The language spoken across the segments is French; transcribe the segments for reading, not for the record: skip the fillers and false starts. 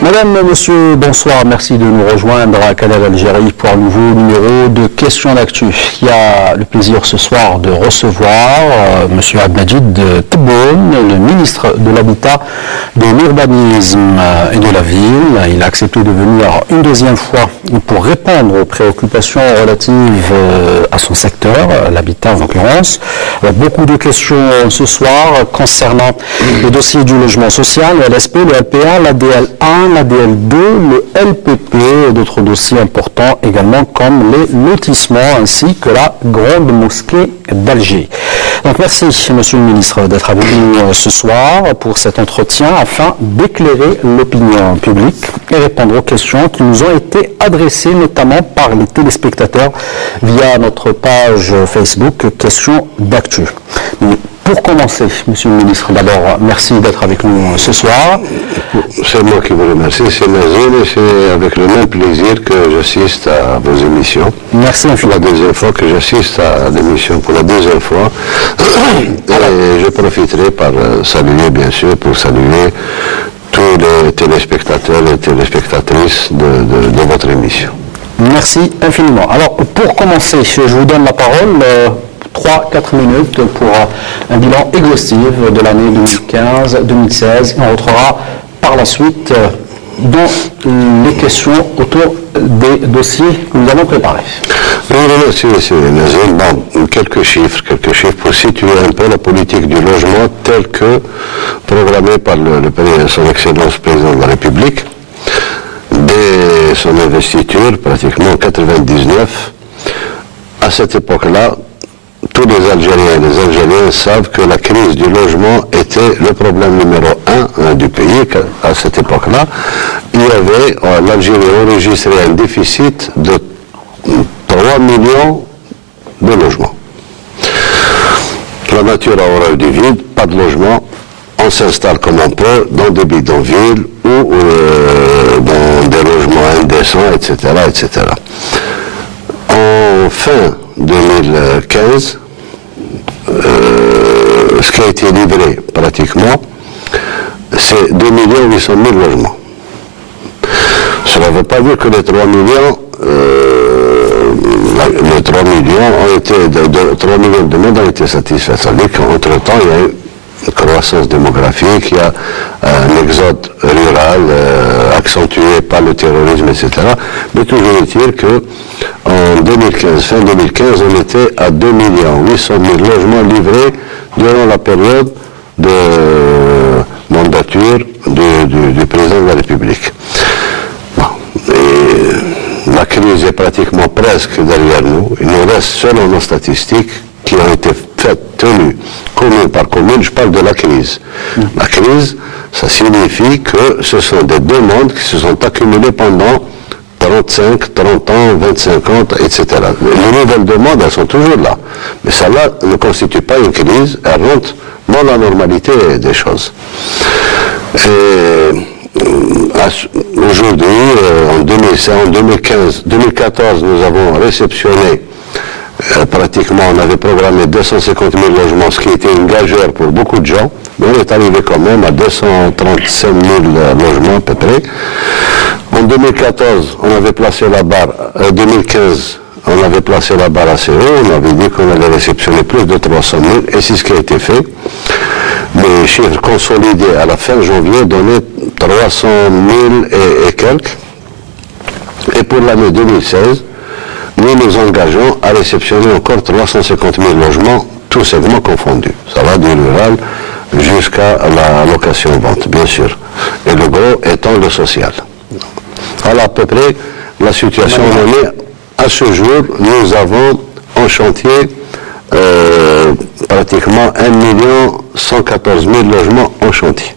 Madame, monsieur, bonsoir. Merci de nous rejoindre à Canal Algérie pour un nouveau numéro de Questions d'actu. Il y a le plaisir ce soir de recevoir monsieur Abdelmajid Tebboune, le ministre de l'Habitat, de l'Urbanisme et de la Ville. Il a accepté de venir une deuxième fois pour répondre aux préoccupations relatives à son secteur, l'habitat en l'occurrence. Beaucoup de questions ce soir concernant le dossier du logement social, le LSP, le LPA, l'ADL1, l'ADL2, le LPP et d'autres dossiers importants également comme les lotissements ainsi que la grande mosquée d'Alger. Donc merci monsieur le ministre d'être avec nous ce soir pour cet entretien afin d'éclairer l'opinion publique et répondre aux questions qui nous ont été adressées notamment par les téléspectateurs via notre page Facebook Questions d'actu. Pour commencer, monsieur le ministre, d'abord, merci d'être avec nous ce soir. C'est moi qui vous remercie, c'est Nazir et c'est avec le même plaisir que j'assiste à vos émissions. Merci infiniment. C'est la deuxième fois que j'assiste à l'émission, pour la deuxième fois. Et je profiterai par saluer, bien sûr, pour saluer tous les téléspectateurs et téléspectatrices de votre émission. Merci infiniment. Alors, pour commencer, je vous donne la parole. 3-4 minutes pour un bilan exhaustif de l'année 2015-2016. On rentrera par la suite dans les questions autour des dossiers que nous avons préparés. Merci, M. Nazir. Bon, quelques chiffres pour situer un peu la politique du logement telle que programmée par son Excellence Président de la République dès son investiture, pratiquement en 1999. À cette époque-là, tous les Algériens et les Algériens savent que la crise du logement était le problème numéro 1 du pays. À cette époque-là, l'Algérie enregistrait un déficit de 3 millions de logements. La nature a horreur du vide, pas de logement, on s'installe comme on peut dans des bidonvilles ou dans des logements indécents, etc., etc. En fin 2015, ce qui a été livré pratiquement, c'est 2 800 000 logements. Cela ne veut pas dire que les 3 millions, les 3 millions de demandes ont été satisfaits. Ça veut dire qu'entre-temps, il y a eu une croissance démographique, il y a un exode rural accentué par le terrorisme, etc. Mais toujours est-il qu'en 2015, fin 2015, on était à 2 800 000 logements livrés durant la période de mandature du président de la République. Bon. Et la crise est pratiquement presque derrière nous. Il nous reste, selon nos statistiques, qui ont été tenues commune par commune, je parle de la crise. La crise, ça signifie que ce sont des demandes qui se sont accumulées pendant 35, 30 ans, 25 ans, etc. Les nouvelles demandes, elles sont toujours là. Mais celle-là ne constitue pas une crise, elle rentre dans la normalité des choses. Aujourd'hui, en 2014, nous avons réceptionné pratiquement, on avait programmé 250 000 logements, ce qui était une gageure pour beaucoup de gens, mais on est arrivé quand même à 235 000 logements à peu près. En 2014, on avait placé la barre, 2015, on avait placé la barre assez haut, on avait dit qu'on allait réceptionner plus de 300 000, et c'est ce qui a été fait. Les chiffres consolidés à la fin janvier donnaient 300 000 et quelques. Et pour l'année 2016, nous nous engageons à réceptionner encore 350 000 logements, tous segments confondus. Ça va du rural jusqu'à la location-vente, bien sûr. Et le gros étant le social. Voilà à peu près la situation. On est à ce jour, nous avons en chantier pratiquement 1 114 000 logements en chantier.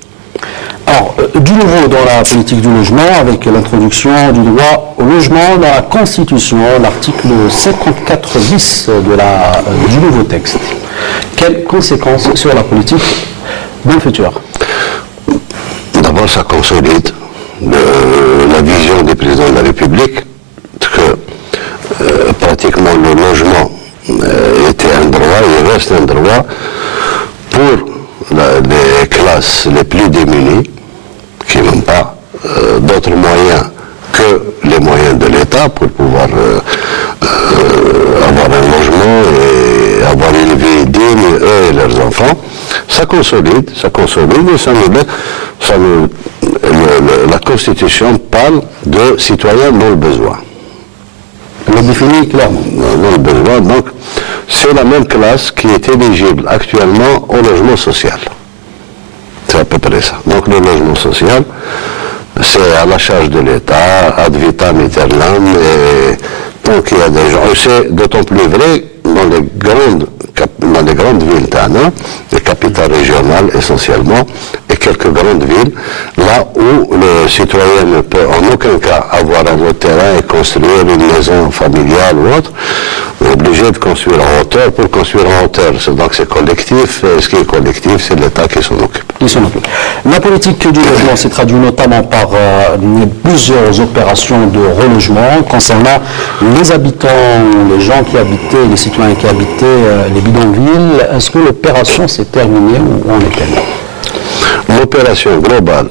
Alors, du nouveau dans la politique du logement, avec l'introduction du droit au logement dans la Constitution, l'article 54 bis du nouveau texte. Quelles conséquences sur la politique dans le futur? D'abord, ça consolide la vision du président de la République que pratiquement le logement était un droit, il reste un droit pour les classes les plus démunies, qui n'ont pas d'autres moyens que les moyens de l'État pour pouvoir avoir un logement et avoir une vie digne, eux et leurs enfants. Ça consolide et la Constitution parle de citoyens dans le besoin. On le définit clairement. Dans le besoin, donc c'est la même classe qui est éligible actuellement au logement social. C'est à peu près ça. Donc le logement social, c'est à la charge de l'État, ad vitam aeternam, et donc il y a des gens, et c'est d'autant plus vrai dans les grandes villes d'Anna, les capitales régionales essentiellement, et quelques grandes villes, là où le citoyen ne peut en aucun cas avoir un autre terrain et construire une maison familiale ou autre, on est obligé de construire en hauteur. Pour construire en hauteur, donc c'est collectif, et ce qui est collectif, c'est l'État qui s'en occupe. La politique du logement s'est traduite notamment par plusieurs opérations de relogement concernant les habitants, les gens qui habitaient, les citoyens qui habitaient les bidonvilles. Est-ce que l'opération s'est terminée ou en est-elle? L'opération globale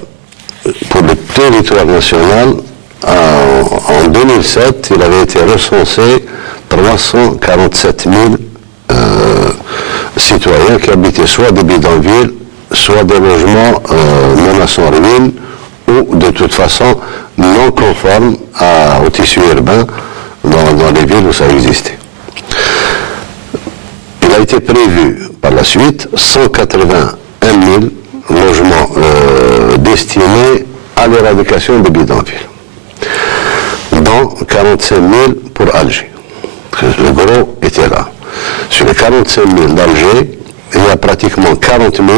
pour le territoire national, en 2007, il avait été recensé 347 000 citoyens qui habitaient soit des bidonvilles, soit des logements menaçant ruine, ou de toute façon non conformes au tissu urbain dans les villes où ça existait. Il a été prévu par la suite 181 000 logements destinés à l'éradication des bidonvilles, dont 45 000 pour Alger. Le gros était là. Sur les 45 000 d'Alger, il y a pratiquement 40 000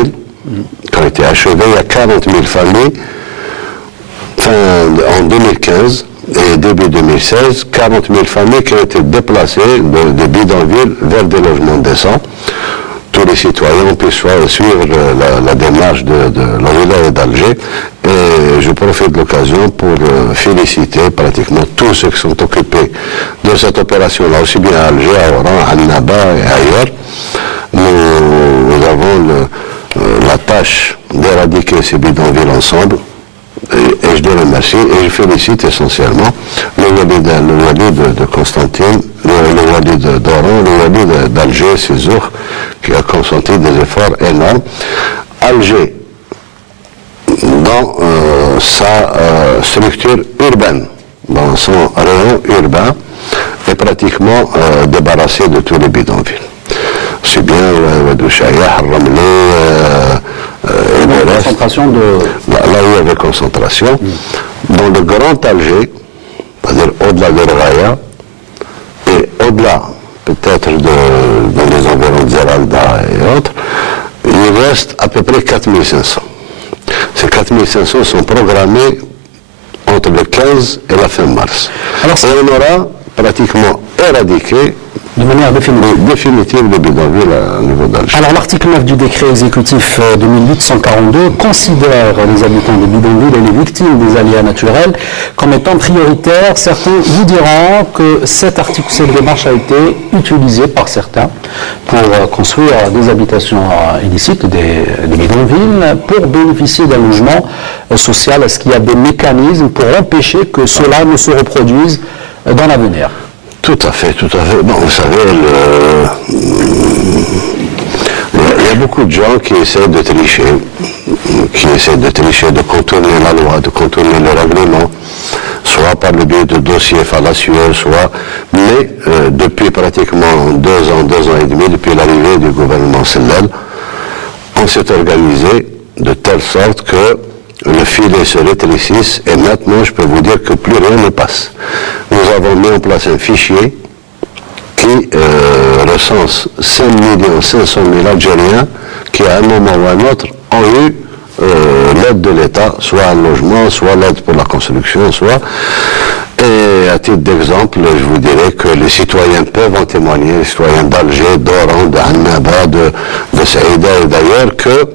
qui ont été achevés. Il y a 40 000 familles en 2015 et début 2016, 40 000 familles qui ont été déplacées des bidonvilles vers des logements décents. Tous les citoyens puissent suivre la démarche de la wilaya d'Alger. Et je profite de l'occasion pour féliciter pratiquement tous ceux qui sont occupés de cette opération-là, aussi bien à Alger, à Oran, à Annaba et ailleurs. Nous avons la tâche d'éradiquer ces bidonvilles ensemble. Et je les remercie et je félicite essentiellement le wali de Constantine, le wali d'Oran, le wali d'Alger, Cizour, qui a consenti des efforts énormes. Alger, dans sa structure urbaine, dans son rayon urbain, est pratiquement débarrassé de tous les bidonvilles. C'est bien Wadouchaya, Ramlé, concentration de... Là où il y avait concentration, dans le Grand Alger, c'est-à-dire au-delà de Raya, et au-delà, peut-être dans les environs de Zeralda et autres, il reste à peu près 4500. Ces 4500 sont programmés entre le 15 et la fin mars. Alors, et on aura pratiquement éradiqué de manière définitive les bidonvilles au niveau d'Alger. Alors l'article 9 du décret exécutif 2008-142 considère les habitants des bidonvilles et les victimes des aléas naturels comme étant prioritaires. Certains vous diront que cette démarche a été utilisée par certains pour construire des habitations illicites, des bidonvilles, pour bénéficier d'un logement social. Est-ce qu'il y a des mécanismes pour empêcher que cela ne se reproduise dans l'avenir? Tout à fait, tout à fait. Bon, vous savez, il y a beaucoup de gens qui essaient de tricher, de contourner la loi, de contourner le règlement, soit par le biais de dossiers fallacieux, mais depuis pratiquement 2 ans et demi, depuis l'arrivée du gouvernement Sellel, on s'est organisé de telle sorte que le filet se rétrécisse et maintenant je peux vous dire que plus rien ne passe. Nous avons mis en place un fichier qui recense 5 500 000 Algériens qui à un moment ou à un autre ont eu l'aide de l'État, soit un logement, soit l'aide pour la construction, soit... Et à titre d'exemple, je vous dirais que les citoyens peuvent en témoigner, les citoyens d'Alger, d'Oran, d'Annaba, de Saïda et d'ailleurs, que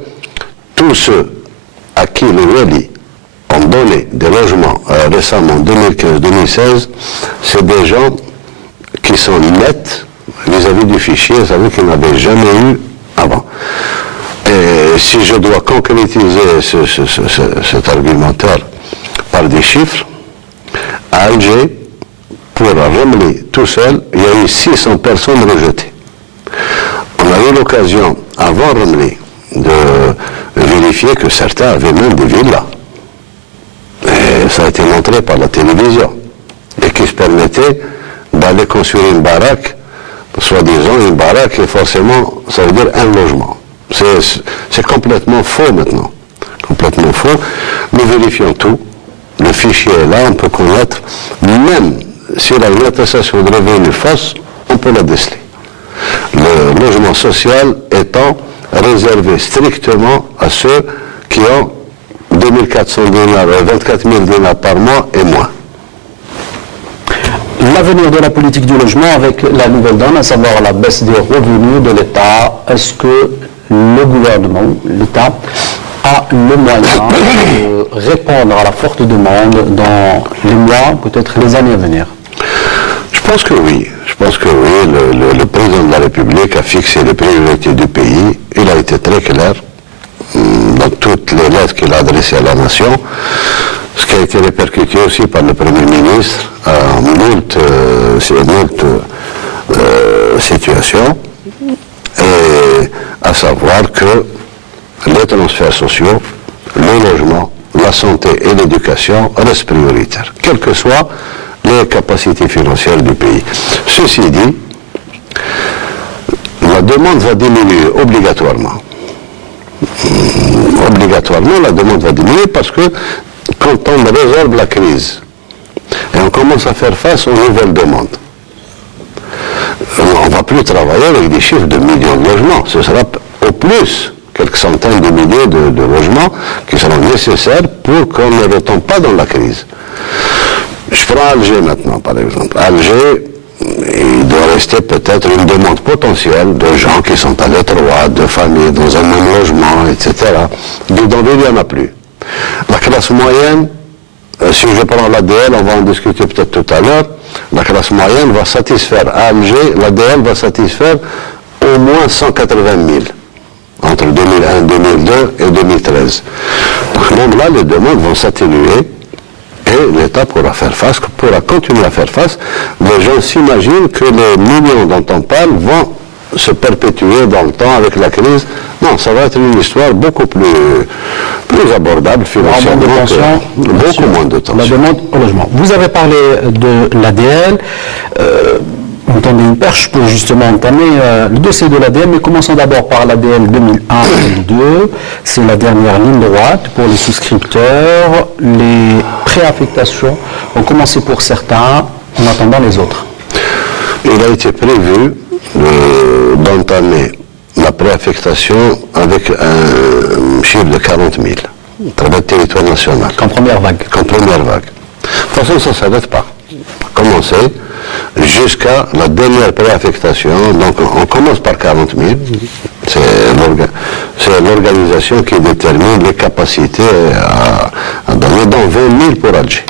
tous ceux à qui les wali ont donné des logements récemment, 2015-2016, c'est des gens qui sont nets vis-à-vis du fichier, ça veut dire qu'ils n'avaient jamais eu avant. Et si je dois concrétiser cet argumentaire par des chiffres. À Alger, pour Remli tout seul, il y a eu 600 personnes rejetées. On a eu l'occasion, avant Remli, de vérifier que certains avaient même des villas. Et ça a été montré par la télévision. Et qui se permettaient d'aller construire une baraque, soi-disant une baraque, et forcément, ça veut dire un logement. C'est complètement faux maintenant. Complètement faux. Nous vérifions tout. Le fichier est là, on peut connaître. Même s'il a une attestation de revenu fausse, on peut la déceler. Le logement social étant réservé strictement à ceux qui ont 2400 dinars, 24 000 dinars par mois et moins. L'avenir de la politique du logement avec la nouvelle donne, à savoir la baisse des revenus de l'État, est-ce que le gouvernement, l'État, a le moyen de répondre à la forte demande dans les mois, peut-être les années à venir? Je pense que oui. Je pense que oui. Le président de la République a fixé les priorités du pays. Il a été très clair dans toutes les lettres qu'il a adressées à la nation, ce qui a été répercuté aussi par le Premier ministre à moult situations, et à savoir que les transferts sociaux, le logement, la santé et l'éducation restent prioritaires, quelles que soient les capacités financières du pays. Ceci dit, la demande va diminuer obligatoirement. Obligatoirement, la demande va diminuer parce que quand on résolve la crise et on commence à faire face aux nouvelles demandes, on ne va plus travailler avec des chiffres de millions de logements. Ce sera au plus quelques centaines de milliers de logements qui seront nécessaires pour qu'on ne retombe pas dans la crise. Je prends Alger maintenant, par exemple. Alger, il doit rester peut-être une demande potentielle de gens qui sont à l'étroit, de familles dans un même logement, etc. Bidonville, il n'y en a plus. La classe moyenne, si je prends l'ADL, on va en discuter peut-être tout à l'heure, la classe moyenne va satisfaire à Alger, l'ADL va satisfaire au moins 180 000 entre 2001, 2002 et 2013. Donc même là, les demandes vont s'atténuer et l'État pourra faire face, pourra continuer à faire face. Les gens s'imaginent que les millions dont on parle vont se perpétuer dans le temps avec la crise. Non, ça va être une histoire beaucoup plus abordable financièrement, beaucoup moins de temps. La demande au logement. Vous avez parlé de l'ADL. On tendait une perche pour justement entamer le dossier de l'ADL, mais commençons d'abord par l'ADL 2001-2002. C'est la dernière ligne droite pour les souscripteurs. Les préaffectations ont commencé pour certains, en attendant les autres. Il a été prévu d'entamer la préaffectation avec un chiffre de 40 000 à travers le territoire national. Qu'en première vague. Qu'en première vague. De toute façon, ça ne s'arrête pas. Commencer jusqu'à la dernière préaffectation. Donc, on commence par 40 000. C'est l'organisation qui détermine les capacités à donner, dont 20 000 pour Alger.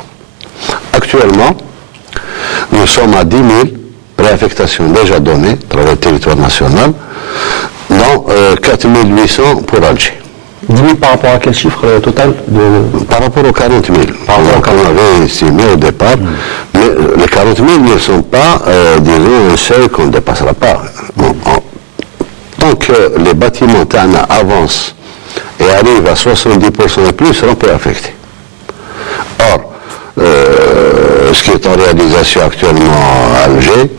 Actuellement, nous sommes à 10 000 préaffectations déjà données à travers le territoire national, dont 4 800 pour Alger. 10 000 par rapport à quel chiffre total Par rapport aux 40 000. On avait estimé au départ. Mais les 40 000 ne sont pas, disons, un seuil qu'on ne dépassera pas. Tant que les bâtiments TANA avancent et arrivent à 70% et plus, seront préaffectés. Or, ce qui est en réalisation actuellement à Alger,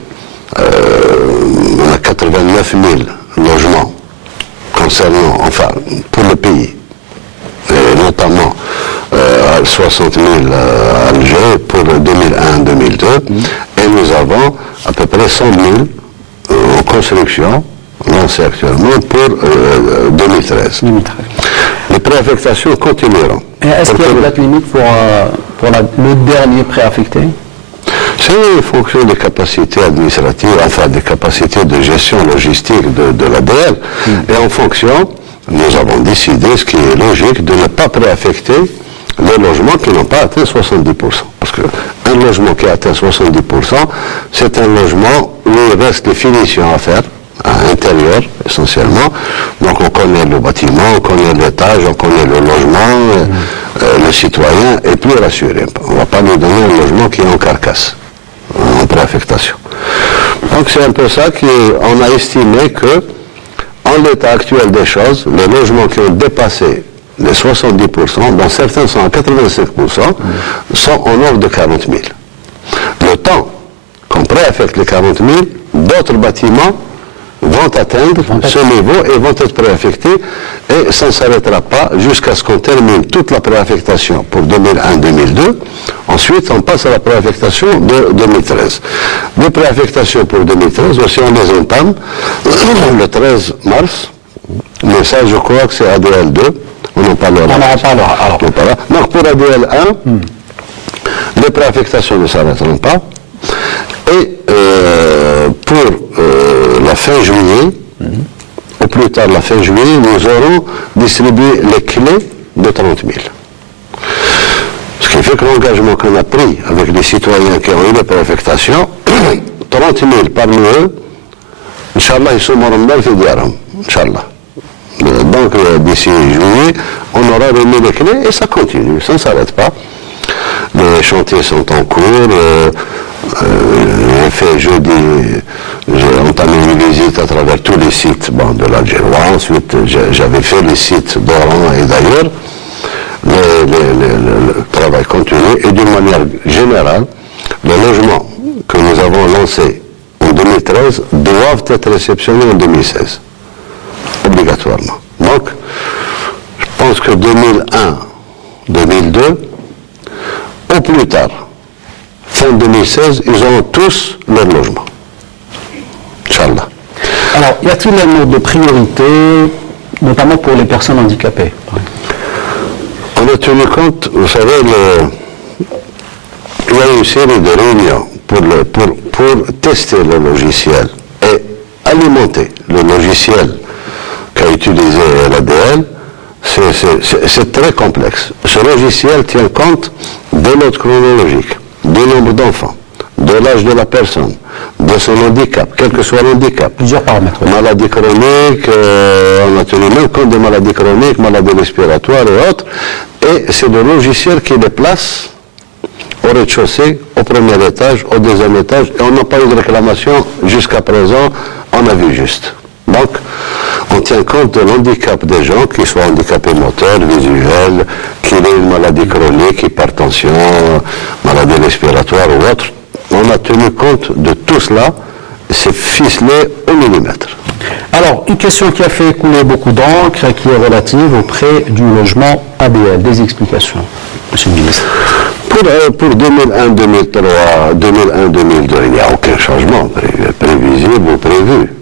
on a 89 000 logements concernant, enfin, pour le pays, et notamment 60 000 à Alger pour 2001-2002, et nous avons à peu près 100 000 en construction, lancées actuellement pour 2013. Les préaffectations continueront. Est-ce qu'il y a une date limite pour le dernier préaffecté? C'est une fonction des capacités administratives, enfin des capacités de gestion logistique de l'ADL. Et en fonction, nous avons décidé, ce qui est logique, de ne pas préaffecter les logements qui n'ont pas atteint 70%. Parce qu'un logement qui a atteint 70%, c'est un logement où il reste des finitions à faire, à l'intérieur essentiellement. Donc on connaît le bâtiment, on connaît l'étage, on connaît le logement, le citoyen est plus rassuré. On ne va pas lui donner un logement qui est en carcasse, en préaffectation. Donc c'est un peu ça qu'on a estimé que, en l'état actuel des choses, les logements qui ont dépassé les 70%, dont certains sont à 85%, sont en ordre de 40 000. Le temps qu'on préaffecte les 40 000, d'autres bâtiments vont atteindre ce niveau et vont être préaffectés, et ça ne s'arrêtera pas jusqu'à ce qu'on termine toute la préaffectation pour 2001-2002. Ensuite, on passe à la préaffectation de 2013. Les préaffectations pour 2013, aussi on les entame le 13 mars, mais ça je crois que c'est ADL2, on en parlera. Donc pour ADL1, les préaffectations ne s'arrêteront pas, et pour la fin juillet, au plus tard la fin juillet, nous aurons distribué les clés de 30 000. Ce qui fait que l'engagement qu'on a pris avec les citoyens qui ont eu les préaffectations, 30 000 parmi eux, Inch'Allah, ils sont morts Fidiaram, Inch'Allah. Donc d'ici juillet, on aura remis les clés et ça continue, ça ne s'arrête pas. Les chantiers sont en cours. J'ai fait jeudi, j'ai entamé une visite à travers tous les sites de l'Algérie. Ensuite, j'avais fait les sites d'Oran et d'ailleurs. Le travail continue et d'une manière générale, les logements que nous avons lancés en 2013 doivent être réceptionnés en 2016, obligatoirement. Donc, je pense que 2001, 2002, au plus tard, fin 2016, ils auront tous leur logement. Inch'Allah. Alors, y a-t-il un ordre de priorité, notamment pour les personnes handicapées? On a tenu compte, vous savez, il y a une série de réunions pour tester le logiciel et alimenter le logiciel qu'a utilisé l'ADL. C'est très complexe. Ce logiciel tient compte de l'ordre chronologique, du nombre d'enfants, de l'âge de la personne, de son handicap, quel que soit l'handicap. Plusieurs paramètres. Maladies chroniques, on a tenu même compte des maladies chroniques, maladies respiratoires et autres. Et c'est le logiciel qui les place au rez-de-chaussée, au premier étage, au deuxième étage, et on n'a pas eu de réclamation jusqu'à présent, on a vu juste. Donc, on tient compte de l'handicap des gens, qu'ils soient handicapés moteurs, visuels, qu'ils aient une maladie chronique, hypertension, maladie respiratoire ou autre. On a tenu compte de tout cela, c'est ficelé au millimètre. Alors, une question qui a fait couler beaucoup d'encre et qui est relative au prêt du logement ADL. Des explications, Monsieur le ministre. Pour 2001, 2003, 2001, 2002, il n'y a aucun changement prévisible ou prévu.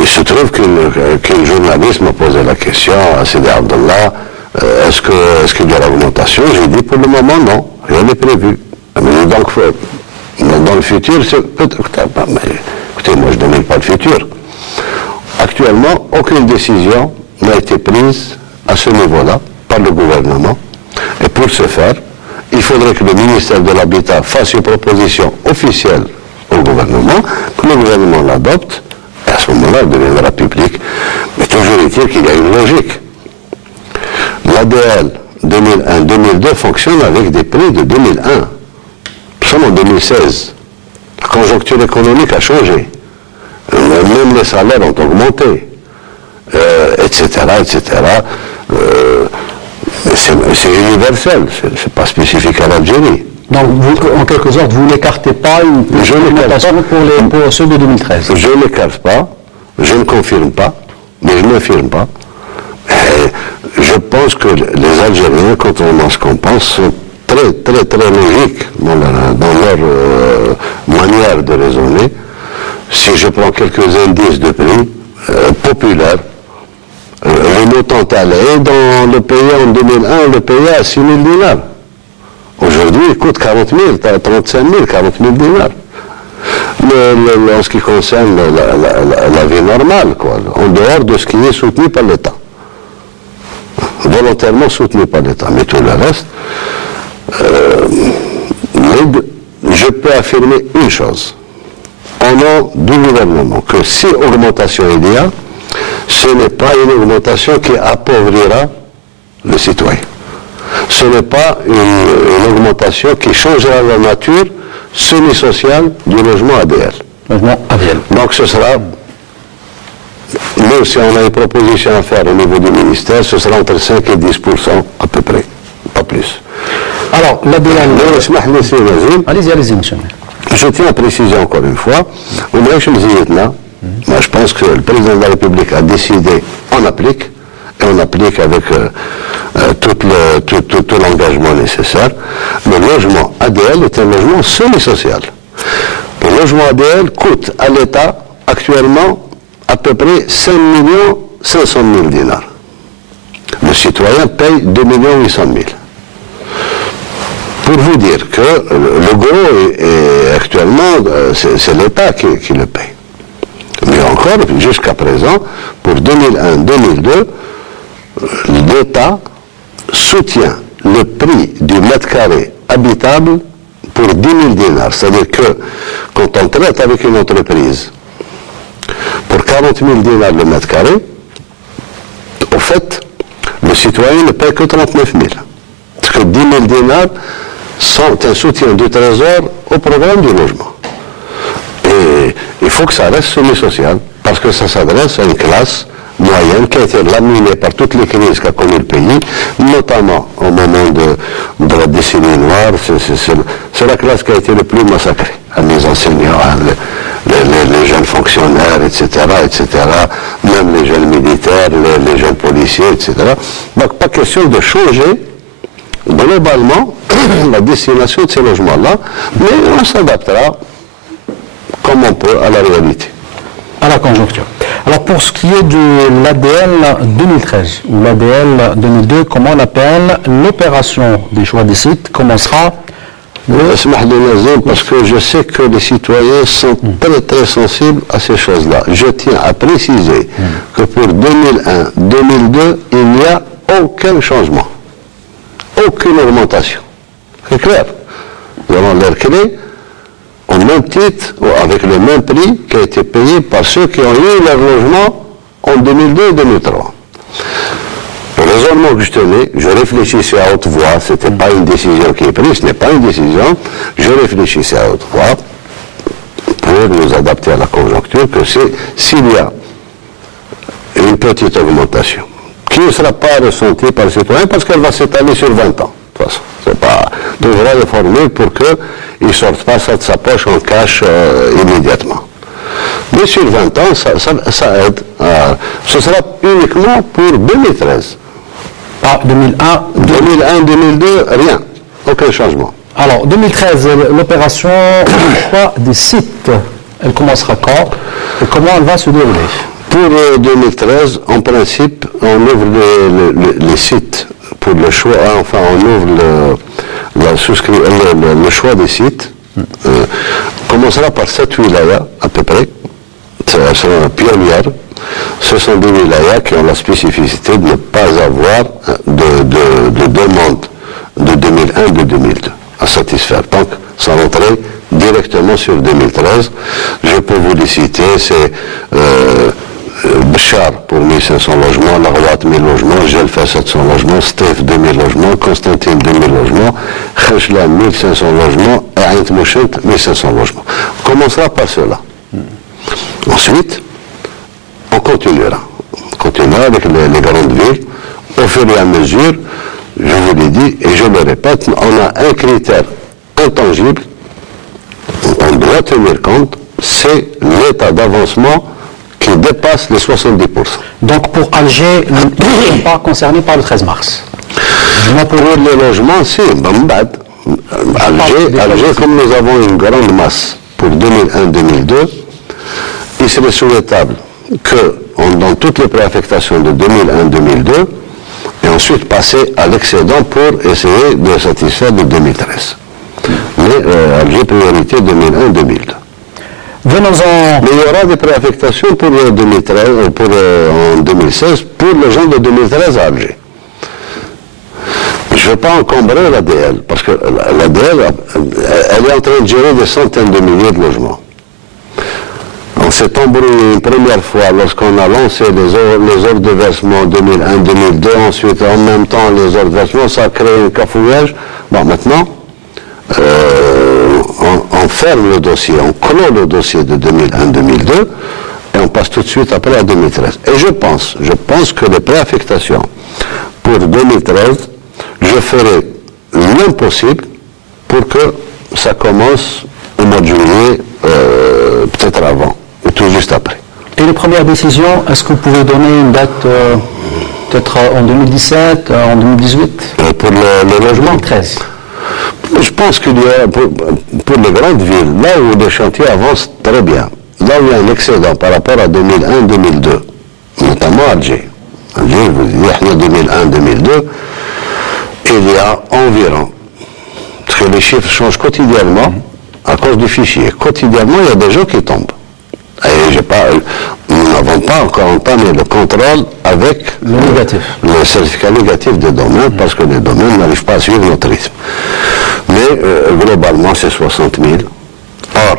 Il se trouve qu'un journaliste m'a posé la question à Sidi Abdallah, est-ce qu'il y a l'augmentation? J'ai dit pour le moment non, rien n'est prévu. Mais donc, dans le futur, écoutez, moi je ne domine pas le futur. Actuellement, aucune décision n'a été prise à ce niveau-là par le gouvernement. Et pour ce faire, il faudrait que le ministère de l'Habitat fasse une proposition officielle au gouvernement, que le gouvernement l'adopte, et à ce moment-là, elle deviendra publique. Mais toujours est-il qu'il y a une logique. L'ADL 2001-2002 fonctionne avec des prix de 2001. Nous sommes en 2016. La conjoncture économique a changé. Même les salaires ont augmenté, etc., etc. C'est universel, c'est pas spécifique à l'Algérie. Donc, vous, en quelque sorte, vous n'écartez pas une augmentation pour ceux de 2013? Je ne l'écarte pas, je ne confirme pas, mais je n'affirme pas. Et je pense que les Algériens, contrairement à ce qu'on pense, sont très, très, très logiques dans leur manière de raisonner. Si je prends quelques indices de prix populaires, le montant allait dans le pays en 2001, le payait à 6 000 dinars. Aujourd'hui, il coûte 40 000, 35 000, 40 000 dinars. En ce qui concerne la vie normale, quoi, en dehors de ce qui est soutenu par l'État. Volontairement soutenu par l'État. Mais tout le reste, je peux affirmer une chose. Au nom du gouvernement, que si augmentation il y a, ce n'est pas une augmentation qui appauvrira le citoyen. Ce n'est pas une augmentation qui changera la nature semi-sociale du logement ADL. Logement ADL. Donc ce sera, nous si on a une proposition à faire au niveau du ministère, ce sera entre 5 et 10% à peu près, pas plus. Alors, l'ADL... Allez-y, monsieur. Je tiens à préciser encore une fois, moi je pense que le président de la République a décidé, on applique, et on applique avec tout l'engagement nécessaire. Le logement ADL est un logement semi-social. Le logement ADL coûte à l'État actuellement à peu près 5 500 000 dinars. Le citoyen paye 2 800 000. Pour vous dire que le gros est actuellement, c'est l'État qui le paye. Mais encore, jusqu'à présent, pour 2001-2002, l'État soutient le prix du mètre carré habitable pour 10 000 dinars. C'est-à-dire que quand on traite avec une entreprise pour 40 000 dinars le mètre carré, au fait, le citoyen ne paye que 39 000. Parce que 10 000 dinars sont un soutien du Trésor au programme du logement. Et il faut que ça reste semi-social, parce que ça s'adresse à une classe moyenne qui a été laminée par toutes les crises qu'a connues le pays, notamment au moment de la décennie noire. C'est la classe qui a été le plus massacrée. Les enseignants, les jeunes fonctionnaires, etc., même les jeunes militaires, les jeunes policiers, etc. Donc pas question de changer globalement la destination de ces logements-là, mais on s'adaptera comme on peut à la réalité. À la conjoncture. Alors pour ce qui est de l'ADL 2013 ou l'ADL 2002, comment on l'appelle, l'opération des choix des sites commencera parce que je sais que les citoyens sont très sensibles à ces choses-là. Je tiens à préciser que pour 2001-2002, il n'y a aucun changement, aucune augmentation. C'est clair. Nous avons l'air clé au même titre, avec le même prix qui a été payé par ceux qui ont eu leur logement en 2002 et 2003. Le raisonnement que je tenais, je réfléchissais à haute voix, ce n'était pas une décision qui est prise, ce n'est pas une décision, je réfléchissais à haute voix pour nous adapter à la conjoncture, que s'il y a une petite augmentation, qui ne sera pas ressentie par le citoyen parce qu'elle va s'étaler sur 20 ans. De toute façon, c'est pas trouver les formules pour qu'il ne sorte pas ça de sa poche en cash immédiatement. Mais sur 20 ans, ça aide. Ce sera uniquement pour 2013. Pas 2001-2002, rien. Aucun changement. Alors, 2013, l'opération des sites, elle commencera quand et comment elle va se dérouler? Pour 2013, en principe, on ouvre les sites pour le choix, enfin on ouvre le choix des sites. Commencera par 7 wilayas à peu près. Elles seront pionnières. Ce sont des wilayas qui ont la spécificité de ne pas avoir de demande de 2001 de 2002 à satisfaire. Donc, sans rentrer directement sur 2013, je peux vous les citer, c'est Bchar pour 1500 logements, Larouat 1000 logements, Gelfa 700 logements, Stef 2000 logements, Constantine 2000 logements, Khashla 1500 logements et Aïnt Mouchent 1500 logements. On commencera par cela. Ensuite, on continuera. On continuera avec les grandes villes. Au fur et à mesure, je vous l'ai dit et je le répète, on a un critère intangible dont on doit tenir compte, c'est l'état d'avancement qui dépasse les 70%. Donc pour Alger, nous ne sommes pas concernés par le 13 mars. Pour les logements, si, Alger, comme nous avons une grande masse pour 2001-2002, il serait souhaitable que, dans toutes les préaffectations de 2001-2002, et ensuite passer à l'excédent pour essayer de satisfaire de 2013. Mais Alger, priorité 2001-2002. Venons-en. Mais il y aura des préaffectations pour 2013, en 2016, pour les gens de 2013 à Alger. Je ne veux pas encombrer l'ADL, parce que l'ADL, elle est en train de gérer des centaines de milliers de logements. s'est embrouillé une première fois lorsqu'on a lancé les ordres de versement 2001-2002, ensuite en même temps les ordres de versement, ça a créé un cafouillage. Bon, maintenant, on ferme le dossier, on clôt le dossier de 2001-2002 et on passe tout de suite après à 2013. Et je pense que les préaffectations pour 2013, je ferai l'impossible pour que ça commence au mois de juillet, peut-être avant, ou tout juste après. Et les premières décisions, est-ce que vous pouvez donner une date, peut-être en 2017, en 2018 pour le logement 2013. Je pense qu'il y a, pour les grandes villes, là où les chantiers avancent très bien, là où il y a un excédent par rapport à 2001-2002, notamment Alger. Alger, je vous dis, 2001-2002, il y a environ, parce que les chiffres changent quotidiennement à cause du fichier. Quotidiennement, il y a des gens qui tombent. Et nous n'avons pas encore entamé le contrôle avec le certificat négatif des domaines, parce que les domaines n'arrivent pas à suivre notre rythme. Mais globalement, c'est 60 000. Or,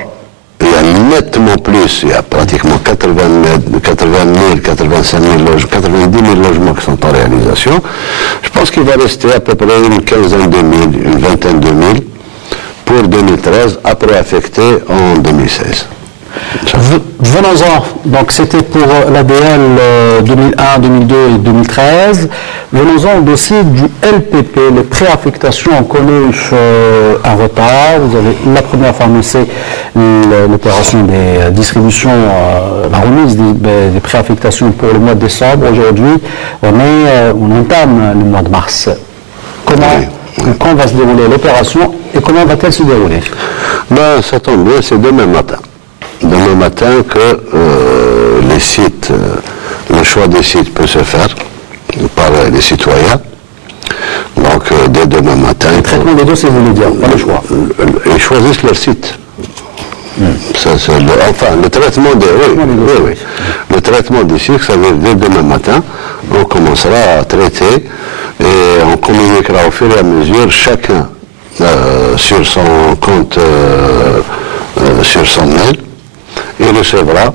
il y a nettement plus, il y a pratiquement 80 000, 85 000 logements, 90 000 logements qui sont en réalisation. Je pense qu'il va rester à peu près une quinzaine de mille, une vingtaine de mille pour 2013, après affecté en 2016. Venons-en, donc c'était pour l'ADL 2001, 2002 et 2013. Venons-en au dossier du LPP, les préaffectations. On connaît un retard. Vous avez la première fois annoncé l'opération des distributions, la remise des préaffectations pour le mois de décembre. Aujourd'hui, on entame le mois de mars. Quand va se dérouler l'opération et comment va-t-elle se dérouler? Ben, ça tombe bien, c'est demain matin. Demain matin que les sites, le choix des sites peut se faire par les citoyens. Donc dès demain matin. Le traitement des dossiers, vous voulez dire, pas le choix. Ils choisissent leur site. Ça, le traitement des. Oui. Le traitement des sites, ça veut dire dès demain matin, on commencera à traiter et on communiquera au fur et à mesure chacun sur son compte, sur son mail. Il recevra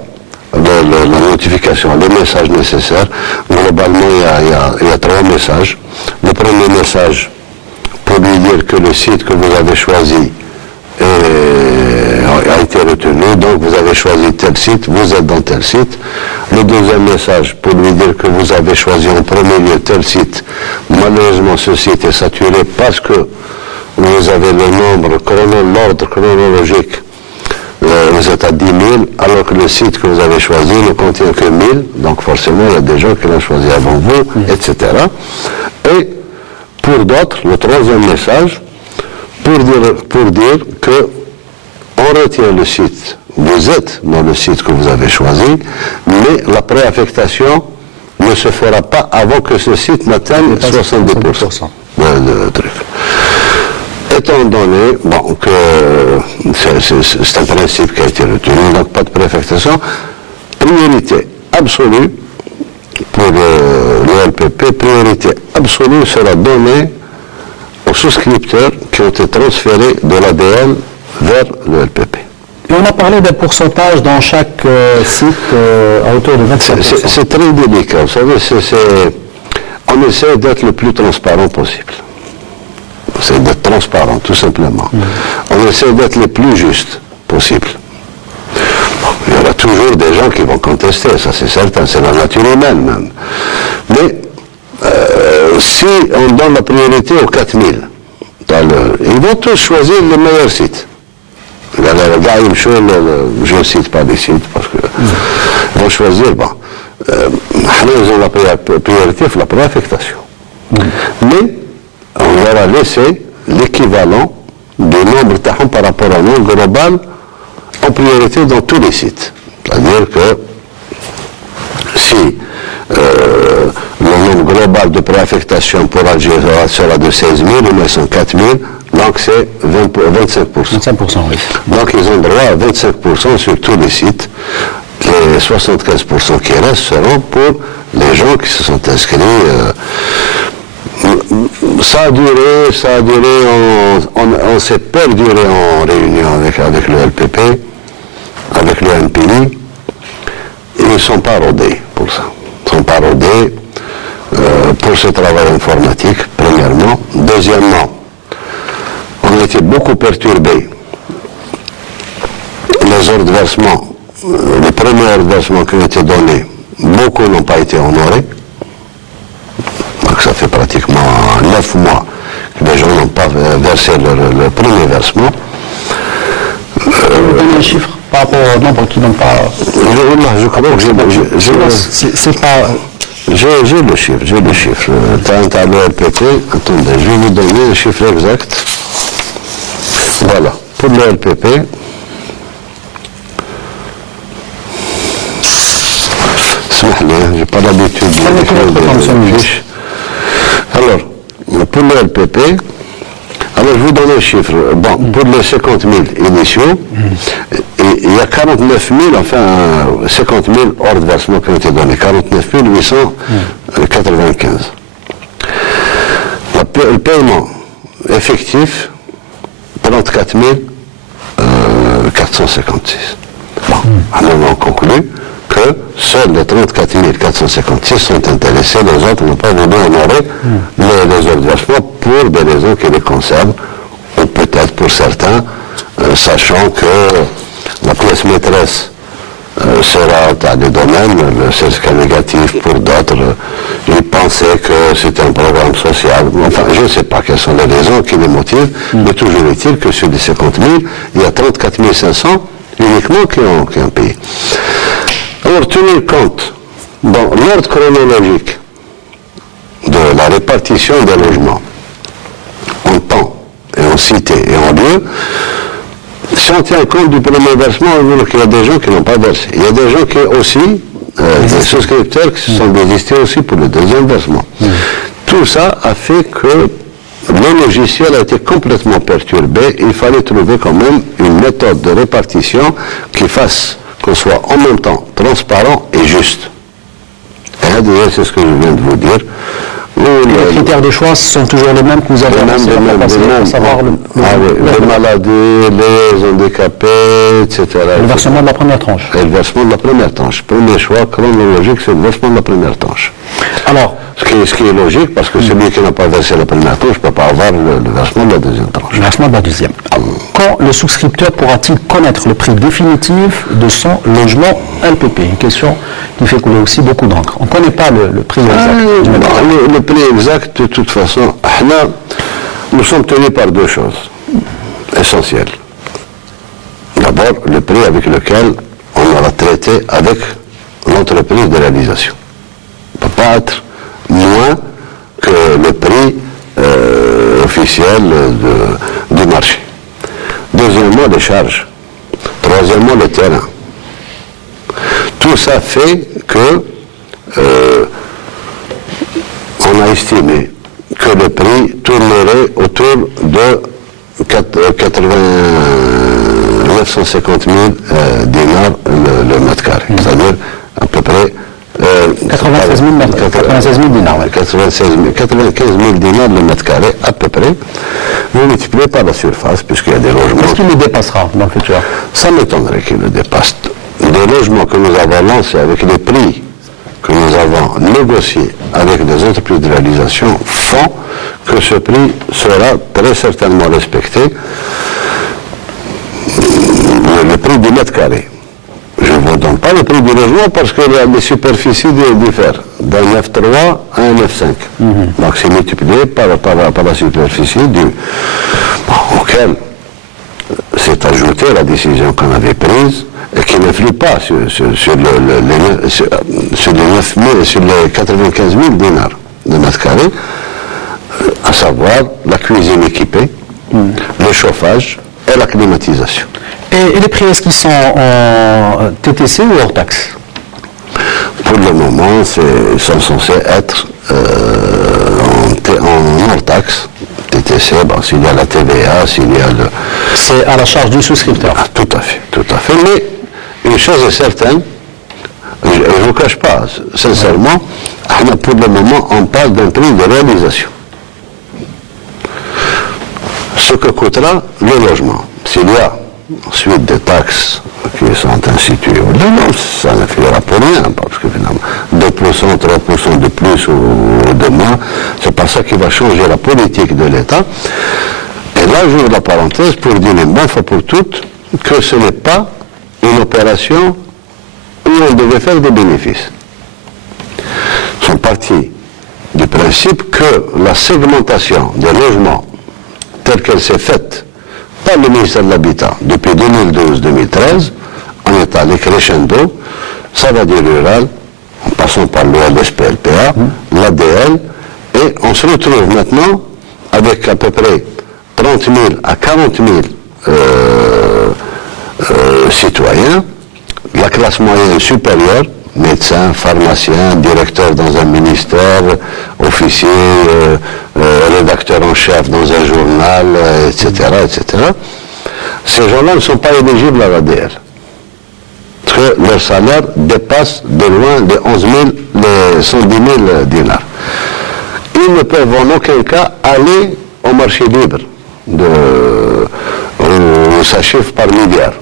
la notification, les messages nécessaires. Globalement, il y a 3 messages. Le premier message pour lui dire que le site que vous avez choisi a été retenu, donc vous avez choisi tel site, vous êtes dans tel site. Le deuxième message pour lui dire que vous avez choisi en premier lieu tel site. Malheureusement, ce site est saturé parce que vous avez l'ordre chronologique. Vous êtes à 10 000, alors que le site que vous avez choisi ne contient que 1000, donc forcément il y a des gens qui l'ont choisi avant vous, etc. Et pour d'autres, le troisième message, pour dire que on retient le site, vous êtes dans le site que vous avez choisi, mais la préaffectation ne se fera pas avant que ce site n'atteigne 70% de trucs. Étant donné que c'est un principe qui a été retenu, donc pas de préaffectation, priorité absolue pour le LPP, priorité absolue sera donnée aux souscripteurs qui ont été transférés de l'ADL vers le LPP. Et on a parlé d'un pourcentage dans chaque site à hauteur de 25%. C'est très délicat, vous savez, on essaie d'être le plus transparent possible. C'est d'être transparent, tout simplement. On essaie d'être le plus juste possible. Il y aura toujours des gens qui vont contester, ça c'est certain, c'est la nature humaine même. Mais si on donne la priorité aux 4000, ils vont tous choisir le meilleur site. Je ne cite pas des sites parce que ils vont choisir, ils ont la priorité pour la préaffectation. Mais on leur a laissé l'équivalent du nombre par rapport au nombre global en priorité dans tous les sites. C'est-à-dire que si le nombre global de préaffectation pour Alger sera de 16 000, mais sont 4 000, donc c'est 25%. 25%, oui. Donc ils ont droit à 25% sur tous les sites. Les 75% qui restent seront pour les gens qui se sont inscrits. Ça a duré, on s'est perduré en réunion avec le LPP, avec le NPI, ils ne sont pas rodés pour ça. Ils ne sont pas rodés pour ce travail informatique, premièrement. Deuxièmement, on a été beaucoup perturbés. Les ordres de versement, les premiers ordres de versement qui ont été donnés, beaucoup n'ont pas été honorés. Donc ça fait pratiquement 9 mois que les gens n'ont pas versé leur premier versement. Vous donnez les chiffres par rapport au nombre qui n'ont pas... Je crois que c'est pas... J'ai le chiffre. T'as le LPP, attendez, je vais vous donner le chiffre exact. Voilà, pour le LPP, j'ai pas l'habitude de faire des fiches. Alors, pour le LPP, alors je vous donne un chiffre. Bon, pour les 50 000 initiaux, il y a 49 000, enfin 50 000 hors de versement qui ont été donnés, 49 895. Le paiement effectif, 34 456. Bon, alors on conclut que seuls les 34 456 sont intéressés, les autres n'ont pas voulu honorer les ordres de versement pour des raisons qui les concernent, ou peut-être pour certains, sachant que la pièce maîtresse sera dans des domaines, le certificat négatif pour d'autres, ils pensaient que c'était un programme social. Enfin, je ne sais pas quelles sont les raisons qui les motivent, mais toujours est-il que sur les 50 000, il y a 34 500 uniquement qui ont payé. Alors, tenir compte, dans l'ordre chronologique de la répartition des logements, en temps et en cité et en lieu, si on tient compte du premier versement, on voit qu'il y a des gens qui n'ont pas versé. Il y a des gens qui aussi, des souscripteurs qui se sont désistés aussi pour le deuxième versement. Tout ça a fait que le logiciel a été complètement perturbé. Il fallait trouver quand même une méthode de répartition qui fasse qu'on soit en même temps transparent et juste. Et d'ailleurs, c'est ce que je viens de vous dire. Les critères de choix sont toujours les mêmes que vous avez annoncés pour savoir les maladies, les handicapés, etc. Le versement de la première tranche. Et le versement de la première tranche. Premier choix chronologique, c'est le versement de la première tranche. Alors, ce qui est logique, parce que celui qui n'a pas versé la première tranche ne peut pas avoir le versement de la deuxième tranche. Le versement de la deuxième. Quand le souscripteur pourra-t-il connaître le prix définitif de son logement LPP? Une question qui fait couler aussi beaucoup d'encre. On ne connaît pas le prix exact. Le prix exact, de toute façon, nous sommes tenus par deux choses essentielles. D'abord, le prix avec lequel on aura traité avec l'entreprise de réalisation. Il ne peut pas être moins que le prix officiel du marché. Deuxièmement, les charges. Troisièmement, le terrain. Tout ça fait que on a estimé que le prix tournerait autour de 950 000 dinars le mètre carré. C'est-à-dire à peu près 96 000 dinars. 95 000 dinars le mètre carré, à peu près. Vous multipliez par la surface, puisqu'il y a des logements. Est-ce qu'il le dépassera dans le futur? Ça m'étonnerait qu'il le dépasse. Les logements que nous avons lancés avec les prix que nous avons négociés avec des entreprises de réalisation font que ce prix sera très certainement respecté. Le prix du mètre carré. Je ne vous donne pas le prix du logement parce que les superficies diffèrent d'un 9,3 à un 9,5. Donc c'est multiplié par la superficie auquel s'est ajoutée la décision qu'on avait prise et qui n'influe pas sur les 95 000 dinars de mètre carré, à savoir la cuisine équipée, le chauffage et la climatisation. Et les prix, est-ce qu'ils sont en TTC ou hors taxe? Pour le moment, ils sont censés être en hors taxe. TTC, bon, s'il y a la TVA, s'il y a le... C'est à la charge du souscripteur. Ah, tout à fait, tout à fait. Mais une chose est certaine, je ne vous cache pas, sincèrement, pour le moment, on parle d'un prix de réalisation. Ce que coûtera le logement. S'il y a ensuite des taxes qui sont instituées au-delà, ça ne finira pour rien, parce que finalement 2%, 3% de plus ou de moins, c'est pas ça qui va changer la politique de l'État. Et là, j'ouvre la parenthèse pour dire une bonne fois pour toutes que ce n'est pas une opération où on devait faire des bénéfices. Ils sont partis du principe que la segmentation des logements telle qu'elle s'est faite par le ministère de l'Habitat depuis 2012-2013, en état allé crescendo, ça va du rural, en passant par l'OLSP-LPA, l'ADL, et on se retrouve maintenant avec à peu près 30 000 à 40 000 citoyens, la classe moyenne supérieure, médecins, pharmaciens, directeurs dans un ministère, officiers, rédacteurs en chef dans un journal, etc., etc. Ces gens-là ne sont pas éligibles à l'ADL. Parce que leur salaire dépasse de loin les 11 000, les 110 000 dinars. Ils ne peuvent en aucun cas aller au marché libre, où ça chiffre par milliard.